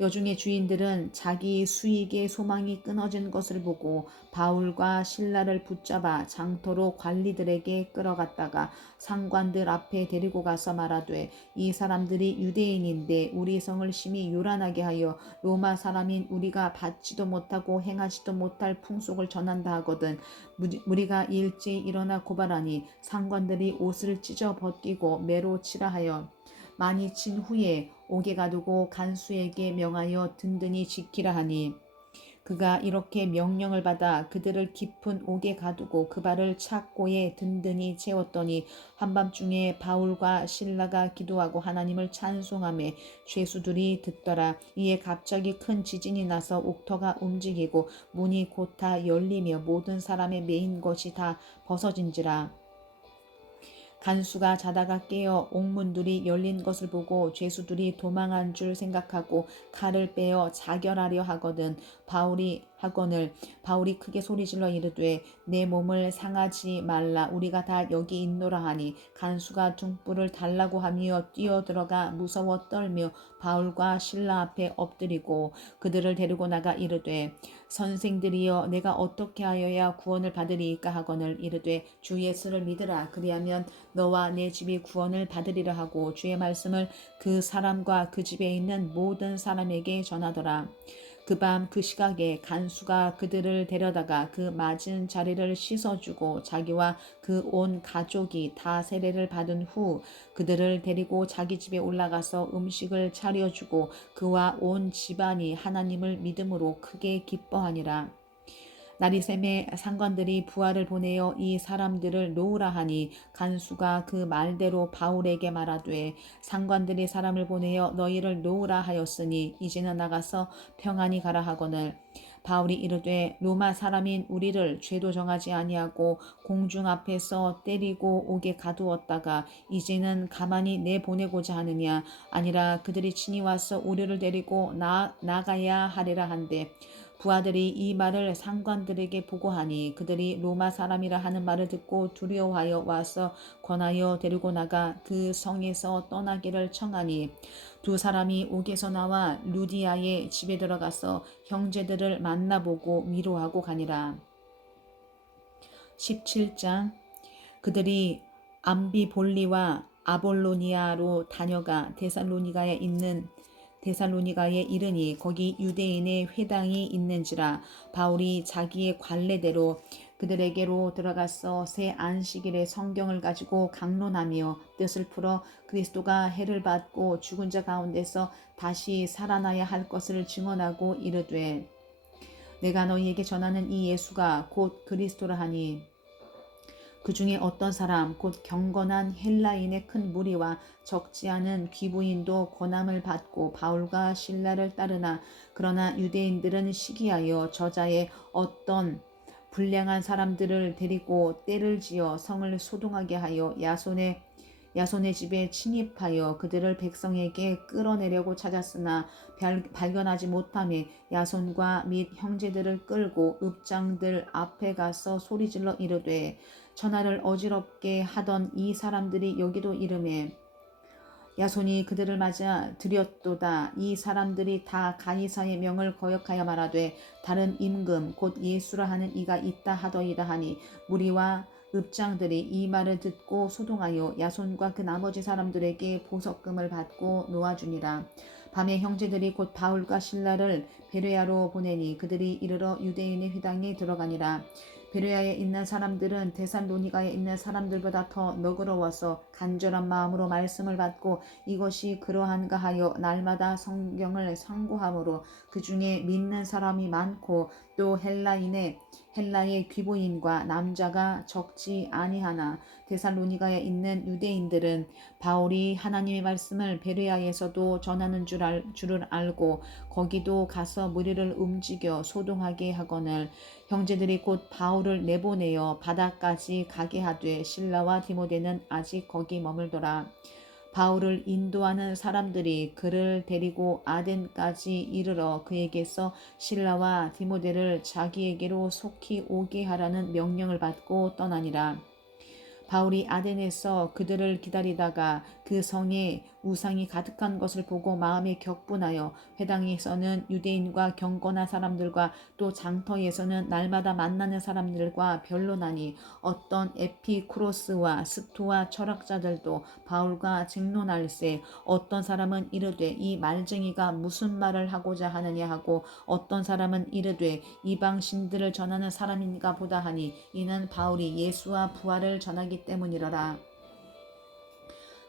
여중의 주인들은 자기 수익의 소망이 끊어진 것을 보고 바울과 실라를 붙잡아 장터로 관리들에게 끌어갔다가 상관들 앞에 데리고 가서 말하되 이 사람들이 유대인인데 우리 성을 심히 요란하게 하여 로마 사람인 우리가 받지도 못하고 행하지도 못할 풍속을 전한다 하거든. 무리가 일찍 일어나 고발하니 상관들이 옷을 찢어 벗기고 매로 치라 하여 많이 친 후에 옥에 가두고 간수에게 명하여 든든히 지키라 하니 그가 이렇게 명령을 받아 그들을 깊은 옥에 가두고 그 발을 착고에 든든히 채웠더니 한밤중에 바울과 실라가 기도하고 하나님을 찬송하며 죄수들이 듣더라. 이에 갑자기 큰 지진이 나서 옥터가 움직이고 문이 곧 다 열리며 모든 사람의 매인 것이 다 벗어진지라. 간수가 자다가 깨어 옥문들이 열린 것을 보고 죄수들이 도망한 줄 생각하고 칼을 빼어 자결하려 하거든 바울이 크게 소리질러 이르되 내 몸을 상하지 말라 우리가 다 여기 있노라 하니 간수가 등불을 달라고 하며 뛰어들어가 무서워 떨며 바울과 실라 앞에 엎드리고 그들을 데리고 나가 이르되 선생들이여 내가 어떻게 하여야 구원을 받으리이까 하거늘 이르되 주 예수를 믿으라 그리하면 너와 내 집이 구원을 받으리라 하고 주의 말씀을 그 사람과 그 집에 있는 모든 사람에게 전하더라. 그 밤 그 시각에 간수가 그들을 데려다가 그 맞은 자리를 씻어주고 자기와 그 온 가족이 다 세례를 받은 후 그들을 데리고 자기 집에 올라가서 음식을 차려주고 그와 온 집안이 하나님을 믿음으로 크게 기뻐하니라. 나리샘의 상관들이 부하를 보내어 이 사람들을 놓으라 하니 간수가 그 말대로 바울에게 말하되 상관들이 사람을 보내어 너희를 놓으라 하였으니 이제는 나가서 평안히 가라 하거늘 바울이 이르되 로마 사람인 우리를 죄도 정하지 아니하고 공중 앞에서 때리고 옥에 가두었다가 이제는 가만히 내보내고자 하느냐 아니라 그들이 친히 와서 우리를 데리고 나가야 하리라 한데 부하들이 이 말을 상관들에게 보고하니 그들이 로마 사람이라 하는 말을 듣고 두려워하여 와서 권하여 데리고 나가 그 성에서 떠나기를 청하니 두 사람이 옥에서 나와 루디아의 집에 들어가서 형제들을 만나보고 위로하고 가니라. 17장 그들이 암비볼리와 아볼로니아로 다녀가 데살로니가에 이르니 거기 유대인의 회당이 있는지라 바울이 자기의 관례대로 그들에게로 들어가서 새 안식일에 성경을 가지고 강론하며 뜻을 풀어 그리스도가 해를 받고 죽은 자 가운데서 다시 살아나야 할 것을 증언하고 이르되 내가 너희에게 전하는 이 예수가 곧 그리스도라 하니 그 중에 어떤 사람 곧 경건한 헬라인의 큰 무리와 적지 않은 귀부인도 권함을 받고 바울과 실라를 따르나 그러나 유대인들은 시기하여 저자의 어떤 불량한 사람들을 데리고 떼를 지어 성을 소동하게 하여 야손의 집에 침입하여 그들을 백성에게 끌어내려고 찾았으나 발견하지 못하며 야손과 및 형제들을 끌고 읍장들 앞에 가서 소리질러 이르되 천하를 어지럽게 하던 이 사람들이 여기도 이르매 야손이 그들을 맞아 들였도다. 이 사람들이 다 가이사의 명을 거역하여 말하되 다른 임금 곧 예수라 하는 이가 있다 하더이다 하니 무리와 읍장들이 이 말을 듣고 소동하여 야손과 그 나머지 사람들에게 보석금을 받고 놓아주니라. 밤에 형제들이 곧 바울과 실라를 베레아로 보내니 그들이 이르러 유대인의 회당에 들어가니라. 베레아에 있는 사람들은 데살로니가에 있는 사람들보다 더 너그러워서 간절한 마음으로 말씀을 받고 이것이 그러한가 하여 날마다 성경을 상고함으로 그 중에 믿는 사람이 많고 또 헬라의 귀보인과 남자가 적지 아니하나 데살로니가에 있는 유대인들은 바울이 하나님의 말씀을 베레아에서도 전하는 줄을 알고 거기도 가서 무리를 움직여 소동하게 하거늘 형제들이 곧 바울을 내보내어 바다까지 가게 하되 실라와 디모데는 아직 거기 머물더라. 바울을 인도하는 사람들이 그를 데리고 아덴까지 이르러 그에게서 실라와 디모데를 자기에게로 속히 오게 하라는 명령을 받고 떠나니라. 바울이 아덴에서 그들을 기다리다가 그 성에 우상이 가득한 것을 보고 마음에 격분하여 회당에서는 유대인과 경건한 사람들과 또 장터에서는 날마다 만나는 사람들과 변론하니 어떤 에피쿠로스와 스토아 철학자들도 바울과 쟁론할세 어떤 사람은 이르되 이 말쟁이가 무슨 말을 하고자 하느냐 하고 어떤 사람은 이르되 이방 신들을 전하는 사람인가 보다 하니 이는 바울이 예수와 부활을 전하기 때문이러라.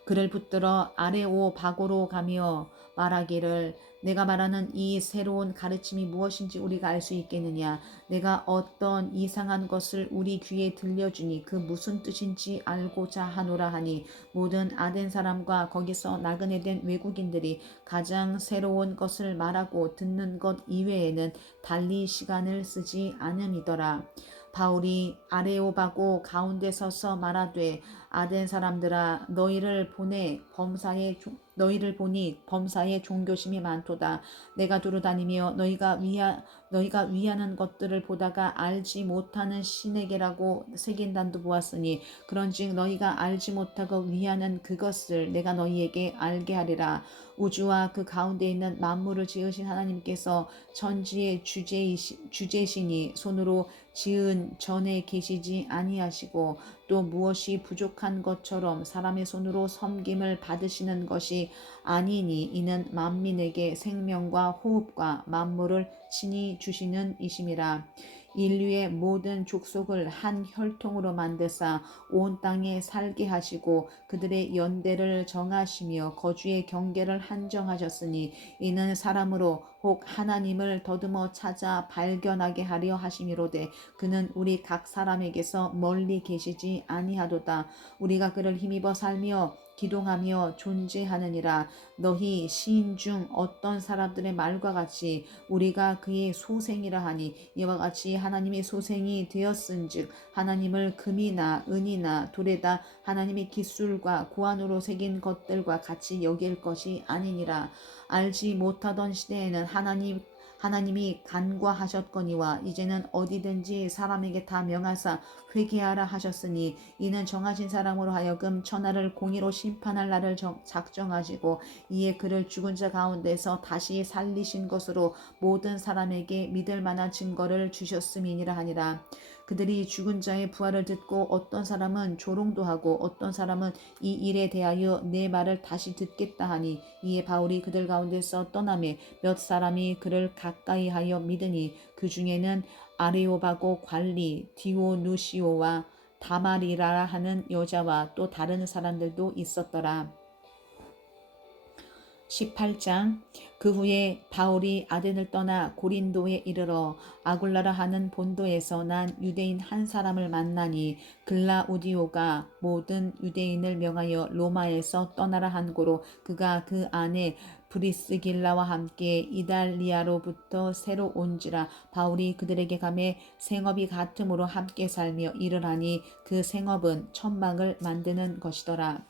그를 붙들어 아레오바고로 가며 말하기를 내가 말하는 이 새로운 가르침이 무엇인지 우리가 알 수 있겠느냐. 내가 어떤 이상한 것을 우리 귀에 들려주니 그 무슨 뜻인지 알고자 하노라 하니 모든 아덴 사람과 거기서 나그네 된 외국인들이 가장 새로운 것을 말하고 듣는 것 이외에는 달리 시간을 쓰지 않음이더라. 바울이 아레오바고 가운데 서서 말하되 아덴 사람들아 너희를 보니 범사에 종교심이 많도다. 내가 두루다니며 너희가 위하는 것들을 보다가 알지 못하는 신에게라고 새긴단도 보았으니 그런즉 너희가 알지 못하고 위하는 그것을 내가 너희에게 알게 하리라. 우주와 그 가운데 있는 만물을 지으신 하나님께서 천지의 주제시니 손으로 지은 전에 계시지 아니하시고 또 무엇이 부족한 것처럼 사람의 손으로 섬김을 받으시는 것이 아니니 이는 만민에게 생명과 호흡과 만물을 친히 주시는 이심이라. 인류의 모든 족속을 한 혈통으로 만드사 온 땅에 살게 하시고 그들의 연대를 정하시며 거주의 경계를 한정하셨으니 이는 사람으로 혹 하나님을 더듬어 찾아 발견하게 하려 하심이로되 그는 우리 각 사람에게서 멀리 계시지 아니하도다. 우리가 그를 힘입어 살며 기동하며 존재하느니라. 너희 시인 중 어떤 사람들의 말과 같이 우리가 그의 소생이라 하니 이와 같이 하나님의 소생이 되었은즉 하나님을 금이나 은이나 돌에다 하나님의 기술과 고안으로 새긴 것들과 같이 여길 것이 아니니라. 알지 못하던 시대에는 하나님이 간과하셨거니와 이제는 어디든지 사람에게 다 명하사 회개하라 하셨으니 이는 정하신 사람으로 하여금 천하를 공의로 심판할 날을 작정하시고 이에 그를 죽은 자 가운데서 다시 살리신 것으로 모든 사람에게 믿을 만한 증거를 주셨음이니라 하니라. 그들이 죽은 자의 부활을 듣고 어떤 사람은 조롱도 하고 어떤 사람은 이 일에 대하여 내 말을 다시 듣겠다 하니 이에 바울이 그들 가운데서 떠나매 몇 사람이 그를 가까이 하여 믿으니 그 중에는 아레오바고 관리 디오누시오와 다말이라 하는 여자와 또 다른 사람들도 있었더라. 18장. 그 후에 바울이 아덴을 떠나 고린도에 이르러 아굴라라 하는 본도에서 난 유대인 한 사람을 만나니 글라우디오가 모든 유대인을 명하여 로마에서 떠나라 한 고로 그가 그 안에 브리스길라와 함께 이달리아로부터 새로 온지라. 바울이 그들에게 가매 생업이 같음으로 함께 살며 일을 하니 그 생업은 천막을 만드는 것이더라.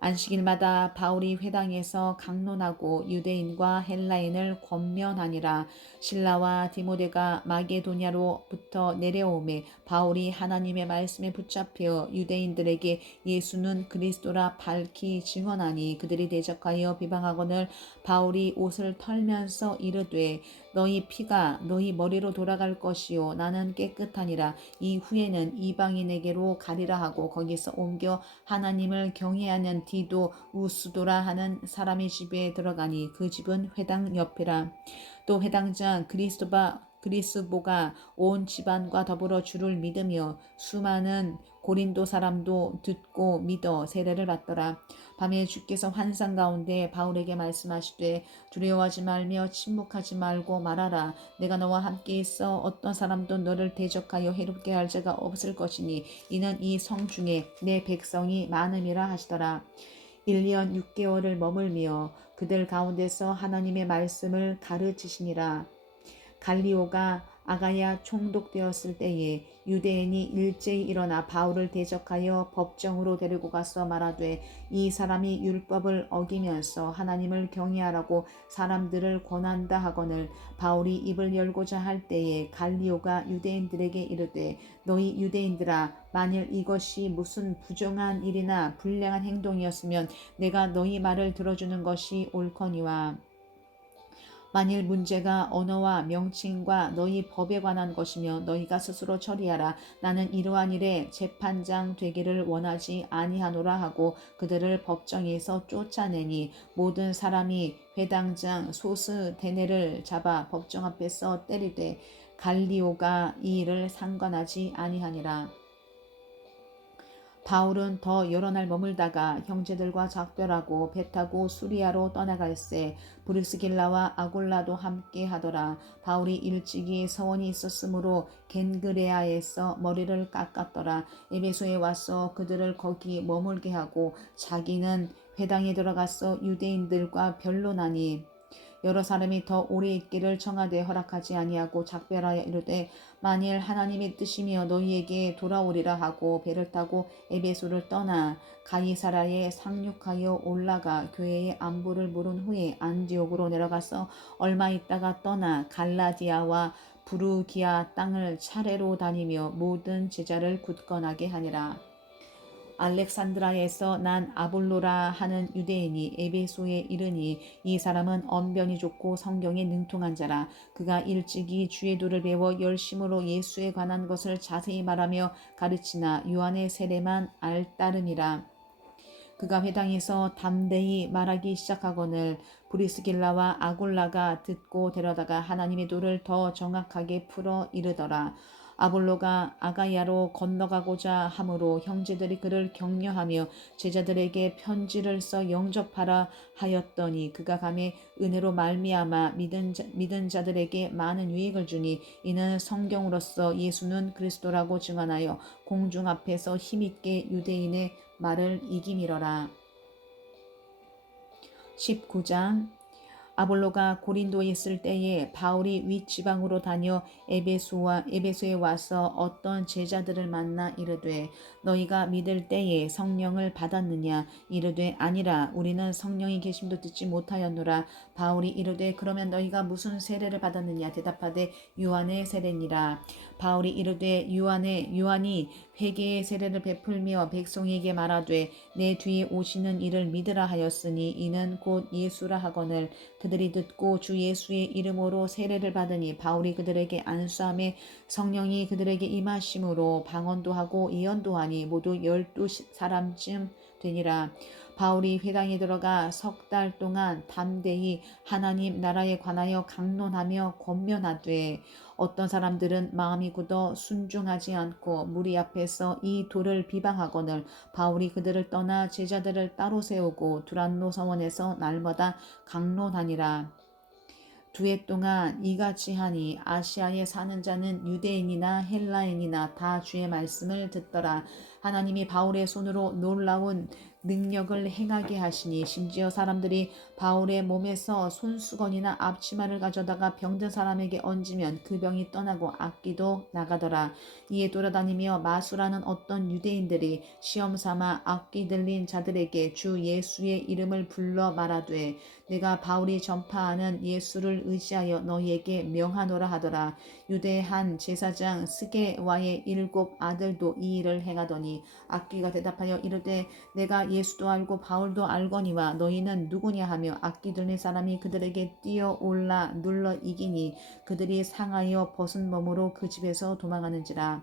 안식일마다 바울이 회당에서 강론하고 유대인과 헬라인을 권면하니라. 실라와 디모데가 마게도냐로부터 내려오매 바울이 하나님의 말씀에 붙잡혀 유대인들에게 예수는 그리스도라 밝히 증언하니 그들이 대적하여 비방하거늘 바울이 옷을 털면서 이르되 너희 피가 너희 머리로 돌아갈 것이요 나는 깨끗하니라. 이후에는 이방인에게로 가리라 하고 거기서 옮겨 하나님을 경외하는 디도 우스도라 하는 사람의 집에 들어가니 그 집은 회당 옆이라. 또 회당장 그리스보가 온 집안과 더불어 주를 믿으며 수많은 고린도 사람도 듣고 믿어 세례를 받더라. 밤에 주께서 환상 가운데 바울에게 말씀하시되 두려워하지 말며 침묵하지 말고 말하라. 내가 너와 함께 있어 어떤 사람도 너를 대적하여 해롭게 할 자가 없을 것이니 이는 이 성 중에 내 백성이 많음이라 하시더라. 1년 6개월을 머물며 그들 가운데서 하나님의 말씀을 가르치시니라. 갈리오가 아가야 총독되었을 때에 유대인이 일제히 일어나 바울을 대적하여 법정으로 데리고 가서 말하되 이 사람이 율법을 어기면서 하나님을 경외하라고 사람들을 권한다 하거늘 바울이 입을 열고자 할 때에 갈리오가 유대인들에게 이르되 너희 유대인들아 만일 이것이 무슨 부정한 일이나 불량한 행동이었으면 내가 너희 말을 들어주는 것이 옳거니와 만일 문제가 언어와 명칭과 너희 법에 관한 것이며 너희가 스스로 처리하라. 나는 이러한 일에 재판장 되기를 원하지 아니하노라 하고 그들을 법정에서 쫓아내니 모든 사람이 회당장 소스데네를 잡아 법정 앞에서 때리되 갈리오가 이 일을 상관하지 아니하니라. 바울은 더 여러 날 머물다가 형제들과 작별하고 배 타고 수리아로 떠나갈새 브리스길라와 아굴라도 함께 하더라. 바울이 일찍이 서원이 있었으므로 겐그레아에서 머리를 깎았더라. 에베소에 와서 그들을 거기 머물게 하고 자기는 회당에 들어가서 유대인들과 변론하니 여러 사람이 더 오래 있기를 청하되 허락하지 아니하고 작별하여 이르되 만일 하나님의 뜻이며 너희에게 돌아오리라 하고 배를 타고 에베소를 떠나 가이사라에 상륙하여 올라가 교회의 안부를 물은 후에 안디옥으로 내려가서 얼마 있다가 떠나 갈라디아와 부르기아 땅을 차례로 다니며 모든 제자를 굳건하게 하니라. 알렉산드라에서 난 아볼로라 하는 유대인이 에베소에 이르니 이 사람은 언변이 좋고 성경에 능통한 자라. 그가 일찍이 주의 도를 배워 열심으로 예수에 관한 것을 자세히 말하며 가르치나 요한의 세례만 알따름이라. 그가 회당에서 담대히 말하기 시작하거늘 브리스길라와 아굴라가 듣고 데려다가 하나님의 도를 더 정확하게 풀어 이르더라. 아볼로가 아가야로 건너가고자 하므로 형제들이 그를 격려하며 제자들에게 편지를 써 영접하라 하였더니 그가 감에 은혜로 말미암아 믿은 자들에게 많은 유익을 주니 이는 성경으로서 예수는 그리스도라고 증언하여 공중 앞에서 힘있게 유대인의 말을 이기미러라. 19장. 아볼로가 고린도에 있을 때에 바울이 윗지방으로 다녀 에베소에 와서 어떤 제자들을 만나 이르되 너희가 믿을 때에 성령을 받았느냐 이르되 아니라 우리는 성령이 계심도 듣지 못하였노라. 바울이 이르되 그러면 너희가 무슨 세례를 받았느냐 대답하되 요한의 세례니라. 바울이 이르되 요한이 회개의 세례를 베풀며 백성에게 말하되 내 뒤에 오시는 이를 믿으라 하였으니 이는 곧 예수라 하거늘 그들이 듣고 주 예수의 이름으로 세례를 받으니 바울이 그들에게 안수함에 성령이 그들에게 임하심으로 방언도 하고 예언도 하니 모두 12사람쯤 되니라. 바울이 회당에 들어가 석 달 동안 담대히 하나님 나라에 관하여 강론하며 권면하되 어떤 사람들은 마음이 굳어 순종하지 않고 무리 앞에서 이 돌을 비방하거늘 바울이 그들을 떠나 제자들을 따로 세우고 두란노 서원에서 날마다 강론하니라. 2해 동안 이같이 하니 아시아에 사는 자는 유대인이나 헬라인이나 다 주의 말씀을 듣더라. 하나님이 바울의 손으로 놀라운 능력을 행하게 하시니 심지어 사람들이 바울의 몸에서 손수건이나 앞치마를 가져다가 병든 사람에게 얹으면 그 병이 떠나고 악기도 나가더라. 이에 돌아다니며 마수라는 어떤 유대인들이 시험삼아 악기 들린 자들에게 주 예수의 이름을 불러 말하되 내가 바울이 전파하는 예수를 의지하여 너희에게 명하노라 하더라. 유대 한 제사장 스게와의 7 아들도 이 일을 행하더니 악기가 대답하여 이르되 내가 예수도 알고 바울도 알거니와 너희는 누구냐 하며 악기 들린 사람이 그들에게 뛰어올라 눌러 이기니 그들이 상하여 벗은 몸으로 그 집에서 도망하는지라.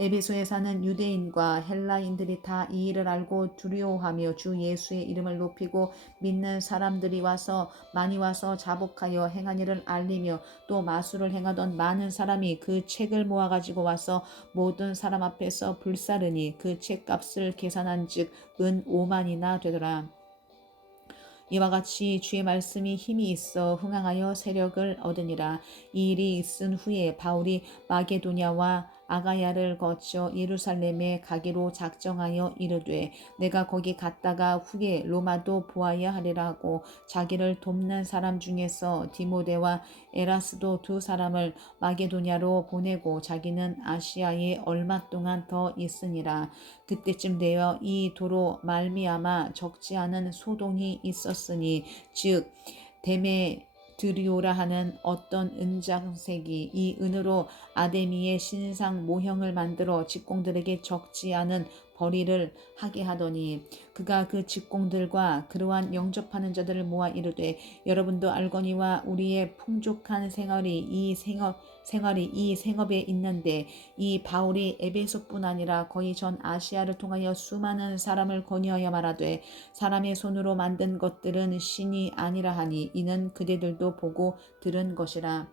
에베소에 사는 유대인과 헬라인들이 다 이 일을 알고 두려워하며 주 예수의 이름을 높이고 믿는 사람들이 많이 와서 자복하여 행한 일을 알리며 또 마술을 행하던 많은 사람이 그 책을 모아 가지고 와서 모든 사람 앞에서 불사르니 그 책값을 계산한즉 은 5만이나 되더라. 이와 같이 주의 말씀이 힘이 있어 흥황하여 세력을 얻으니라. 이 일이 있은 후에 바울이 마게도냐와 아가야를 거쳐 예루살렘에 가기로 작정하여 이르되 내가 거기 갔다가 후에 로마도 보아야 하리라 하고 자기를 돕는 사람 중에서 디모데와 에라스도 2 사람을 마게도냐로 보내고 자기는 아시아에 얼마 동안 더 있으니라. 그때쯤 되어 이 도로 말미암아 적지 않은 소동이 있었으니 즉 데메드리오라 하는 어떤 은장색이 이 은으로 아데미의 신상 모형을 만들어 직공들에게 적지 않은 벌이를 하게 하더니 그가 그 직공들과 그러한 영접하는 자들을 모아 이르되 여러분도 알거니와 우리의 풍족한 생활이 이 생업에 있는데 이 바울이 에베소뿐 아니라 거의 전 아시아를 통하여 수많은 사람을 권유하여 말하되 사람의 손으로 만든 것들은 신이 아니라 하니 이는 그대들도 보고 들은 것이라.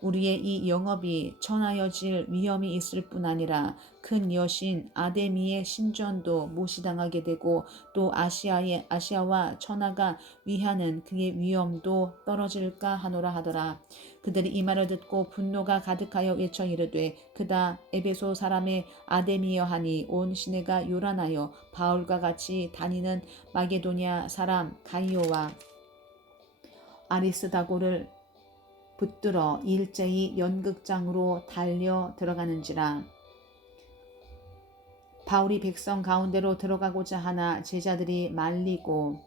우리의 이 영업이 천하여질 위험이 있을 뿐 아니라 큰 여신 아데미의 신전도 무시당하게 되고 또 아시아와 천하가 위하는 그의 위엄도 떨어질까 하노라 하더라. 그들이 이 말을 듣고 분노가 가득하여 외쳐 이르되 그다 에베소 사람의 아데미여 하니 온 시내가 요란하여 바울과 같이 다니는 마게도냐 사람 가이오와 아리스다고를 붙들어 일제히 연극장으로 달려 들어가는지라. 바울이 백성 가운데로 들어가고자 하나 제자들이 말리고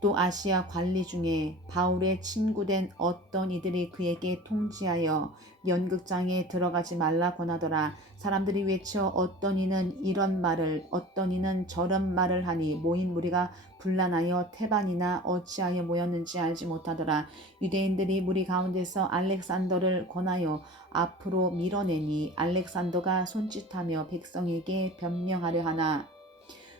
또 아시아 관리 중에 바울의 친구된 어떤 이들이 그에게 통지하여 연극장에 들어가지 말라 권하더라. 사람들이 외쳐 어떤 이는 이런 말을 어떤 이는 저런 말을 하니 모인 무리가 분란하여 태반이나 어찌하여 모였는지 알지 못하더라. 유대인들이 무리 가운데서 알렉산더를 권하여 앞으로 밀어내니 알렉산더가 손짓하며 백성에게 변명하려 하나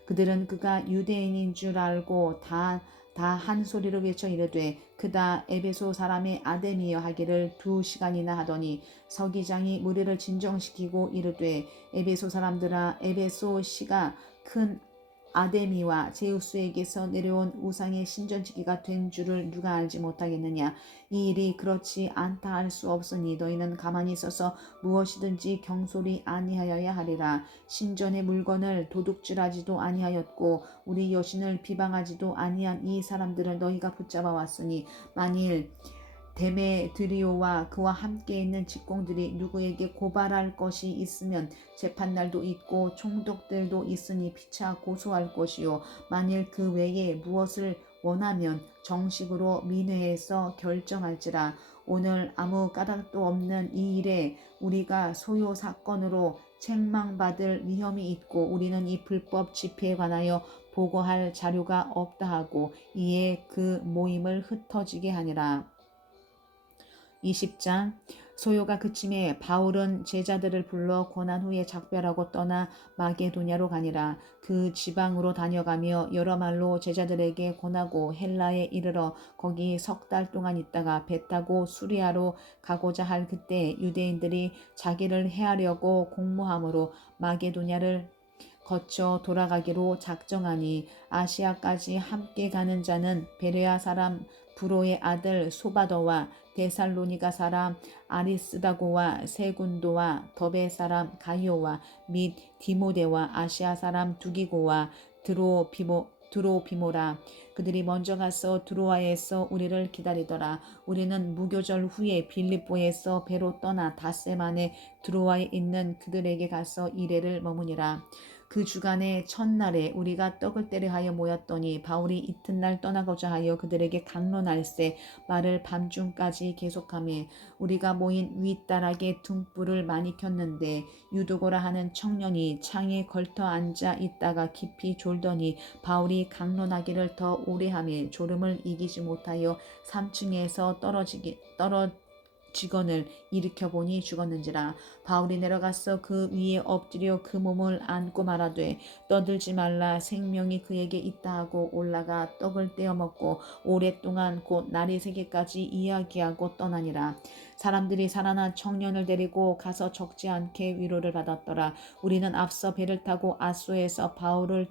그들은 그가 유대인인 줄 알고 다 한 소리로 외쳐 이르되 그다 에베소 사람의 아데미여 하기를 2시간이나 하더니 서기장이 무리를 진정시키고 이르되 에베소 사람들아 에베소 시가 큰 아데미와 제우스에게서 내려온 우상의 신전지기가 된 줄을 누가 알지 못하겠느냐. 이 일이 그렇지 않다 할 수 없으니 너희는 가만히 있어서 무엇이든지 경솔히 아니하여야 하리라. 신전의 물건을 도둑질하지도 아니하였고 우리 여신을 비방하지도 아니한 이 사람들을 너희가 붙잡아 왔으니 만일 데메드리오와 그와 함께 있는 직공들이 누구에게 고발할 것이 있으면 재판날도 있고 총독들도 있으니 피차 고소할 것이요 만일 그 외에 무엇을 원하면 정식으로 민회에서 결정할지라. 오늘 아무 까닭도 없는 이 일에 우리가 소요 사건으로 책망받을 위험이 있고 우리는 이 불법 집회에 관하여 보고할 자료가 없다 하고 이에 그 모임을 흩어지게 하니라. 20장. 소요가 그침에 바울은 제자들을 불러 권한 후에 작별하고 떠나 마게도냐로 가니라. 그 지방으로 다녀가며 여러 말로 제자들에게 권하고 헬라에 이르러 거기 3달 동안 있다가 배 타고 수리아로 가고자 할 그때 유대인들이 자기를 해하려고 공모함으로 마게도냐를 거쳐 돌아가기로 작정하니 아시아까지 함께 가는 자는 베레아 사람 브로의 아들 소바더와 데살로니가 사람 아리스다고와 세군도와 더베 사람 가이오와 및 디모데와 아시아 사람 두기고와 드로비모라. 그들이 먼저 가서 드로아에서 우리를 기다리더라. 우리는 무교절 후에 빌립보에서 배로 떠나 닷새 만에 드로아에 있는 그들에게 가서 이레를 머무니라. 그 주간의 첫날에 우리가 떡을 떼려 하여 모였더니 바울이 이튿날 떠나고자 하여 그들에게 강론할세 말을 밤중까지 계속하며 우리가 모인 윗다락에 등불을 많이 켰는데 유두고라 하는 청년이 창에 걸터 앉아 있다가 깊이 졸더니 바울이 강론하기를 더 오래 하며 졸음을 이기지 못하여 3층에서 떨어지건을 일으켜 보니 죽었는지라. 바울이 내려가서 그 위에 엎드려 그 몸을 안고 말하되 떠들지 말라 생명이 그에게 있다 하고 올라가 떡을 떼어 먹고 오랫동안 곧 날이 새기까지 이야기하고 떠나니라. 사람들이 살아난 청년을 데리고 가서 적지 않게 위로를 받았더라. 우리는 앞서 배를 타고 아소에서 바울을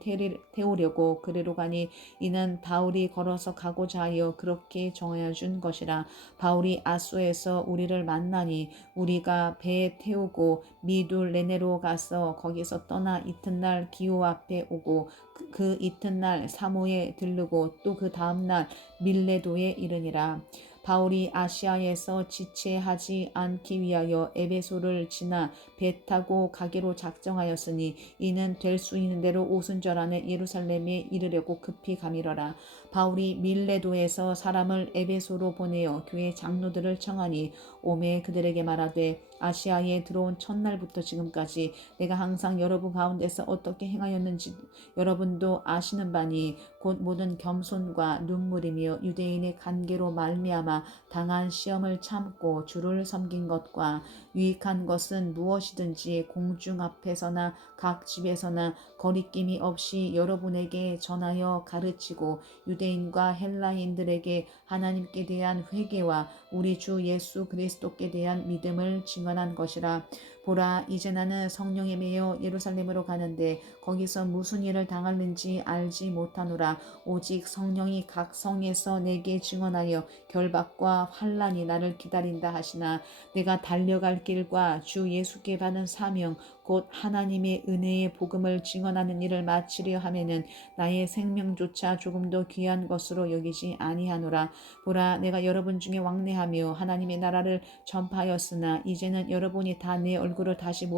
태우려고 그리로 가니 이는 바울이 걸어서 가고자 하여 그렇게 정하여 준 것이라. 바울이 아소에서 우리를 만나니 우리가 배에 태우고 미둘레네로 가서 거기서 떠나 이튿날 기호 앞에 오고 그 이튿날 사모에 들르고 또 그 다음날 밀레도에 이르니라. 바울이 아시아에서 지체하지 않기 위하여 에베소를 지나 배 타고 가기로 작정하였으니 이는 될 수 있는 대로 오순절 안에 예루살렘에 이르려고 급히 가미러라. 바울이 밀레도에서 사람을 에베소로 보내어 교회 장로들을 청하니 오매 그들에게 말하되 아시아에 들어온 첫날부터 지금까지 내가 항상 여러분 가운데서 어떻게 행하였는지 여러분도 아시는 바니 곧 모든 겸손과 눈물이며 유대인의 관계로 말미암아 당한 시험을 참고 주를 섬긴 것과 유익한 것은 무엇이든지 공중 앞에서나 각 집에서나 거리낌이 없이 여러분에게 전하여 가르치고 유대인과 헬라인들에게 하나님께 대한 회개와 우리 주 예수 그리스도께 대한 믿음을 증언한 것이라. 보라 이제 나는 성령에 매여 예루살렘으로 가는데 거기서 무슨 일을 당할는지 알지 못하노라. 오직 성령이 각 성에서 내게 증언하여 결박과 환난이 나를 기다린다 하시나 내가 달려갈 길과 주 예수께 받은 사명 곧 하나님의 은혜의 복음을 증언하는 일을 마치려 하면은 나의 생명조차 조금도 귀한 것으로 여기지 아니하노라. 보라 내가 여러분 중에 왕래하며 하나님의 나라를 전파하였으나 이제는 여러분이 다 내 얼굴을 다시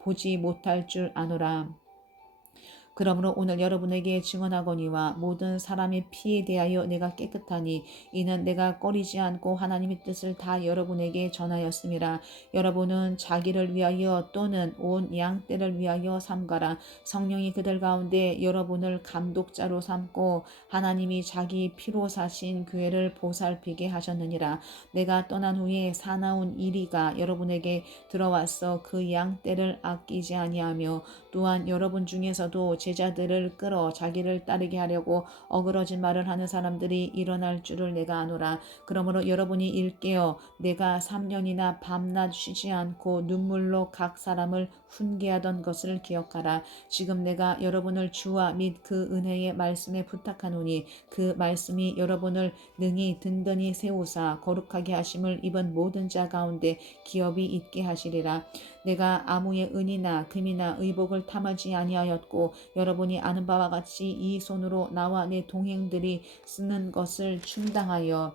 보지 못할 줄 아노라. 그러므로 오늘 여러분에게 증언하거니와 모든 사람의 피에 대하여 내가 깨끗하니 이는 내가 꺼리지 않고 하나님의 뜻을 다 여러분에게 전하였음이라. 여러분은 자기를 위하여 또는 온 양떼를 위하여 삼가라. 성령이 그들 가운데 여러분을 감독자로 삼고 하나님이 자기 피로 사신 교회를 보살피게 하셨느니라. 내가 떠난 후에 사나운 이리가 여러분에게 들어와서 그 양떼를 아끼지 아니하며 또한 여러분 중에서도 제자들을 끌어 자기를 따르게 하려고 어그러진 말을 하는 사람들이 일어날 줄을 내가 아노라. 그러므로 여러분이 일깨어 내가 3년이나 밤낮 쉬지 않고 눈물로 각 사람을 훈계하던 것을 기억하라. 지금 내가 여러분을 주와 및 그 은혜의 말씀에 부탁하노니 그 말씀이 여러분을 능히 든든히 세우사 거룩하게 하심을 입은 모든 자 가운데 기업이 있게 하시리라. 내가 아무의 은이나 금이나 의복을 탐하지 아니하였고 여러분이 아는 바와 같이 이 손으로 나와 내 동행들이 쓰는 것을 충당하여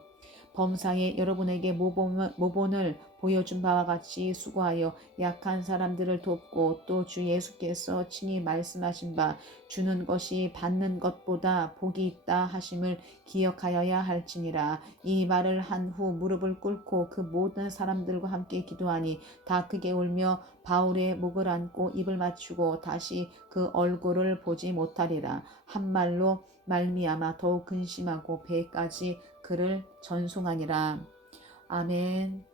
범사에 여러분에게 모본을 보여준 바와 같이 수고하여 약한 사람들을 돕고 또 주 예수께서 친히 말씀하신 바 주는 것이 받는 것보다 복이 있다 하심을 기억하여야 할지니라. 이 말을 한 후 무릎을 꿇고 그 모든 사람들과 함께 기도하니 다 크게 울며 바울의 목을 안고 입을 맞추고 다시 그 얼굴을 보지 못하리라. 한 말로 말미암아 더욱 근심하고 배까지 그를 전송하니라. 아멘.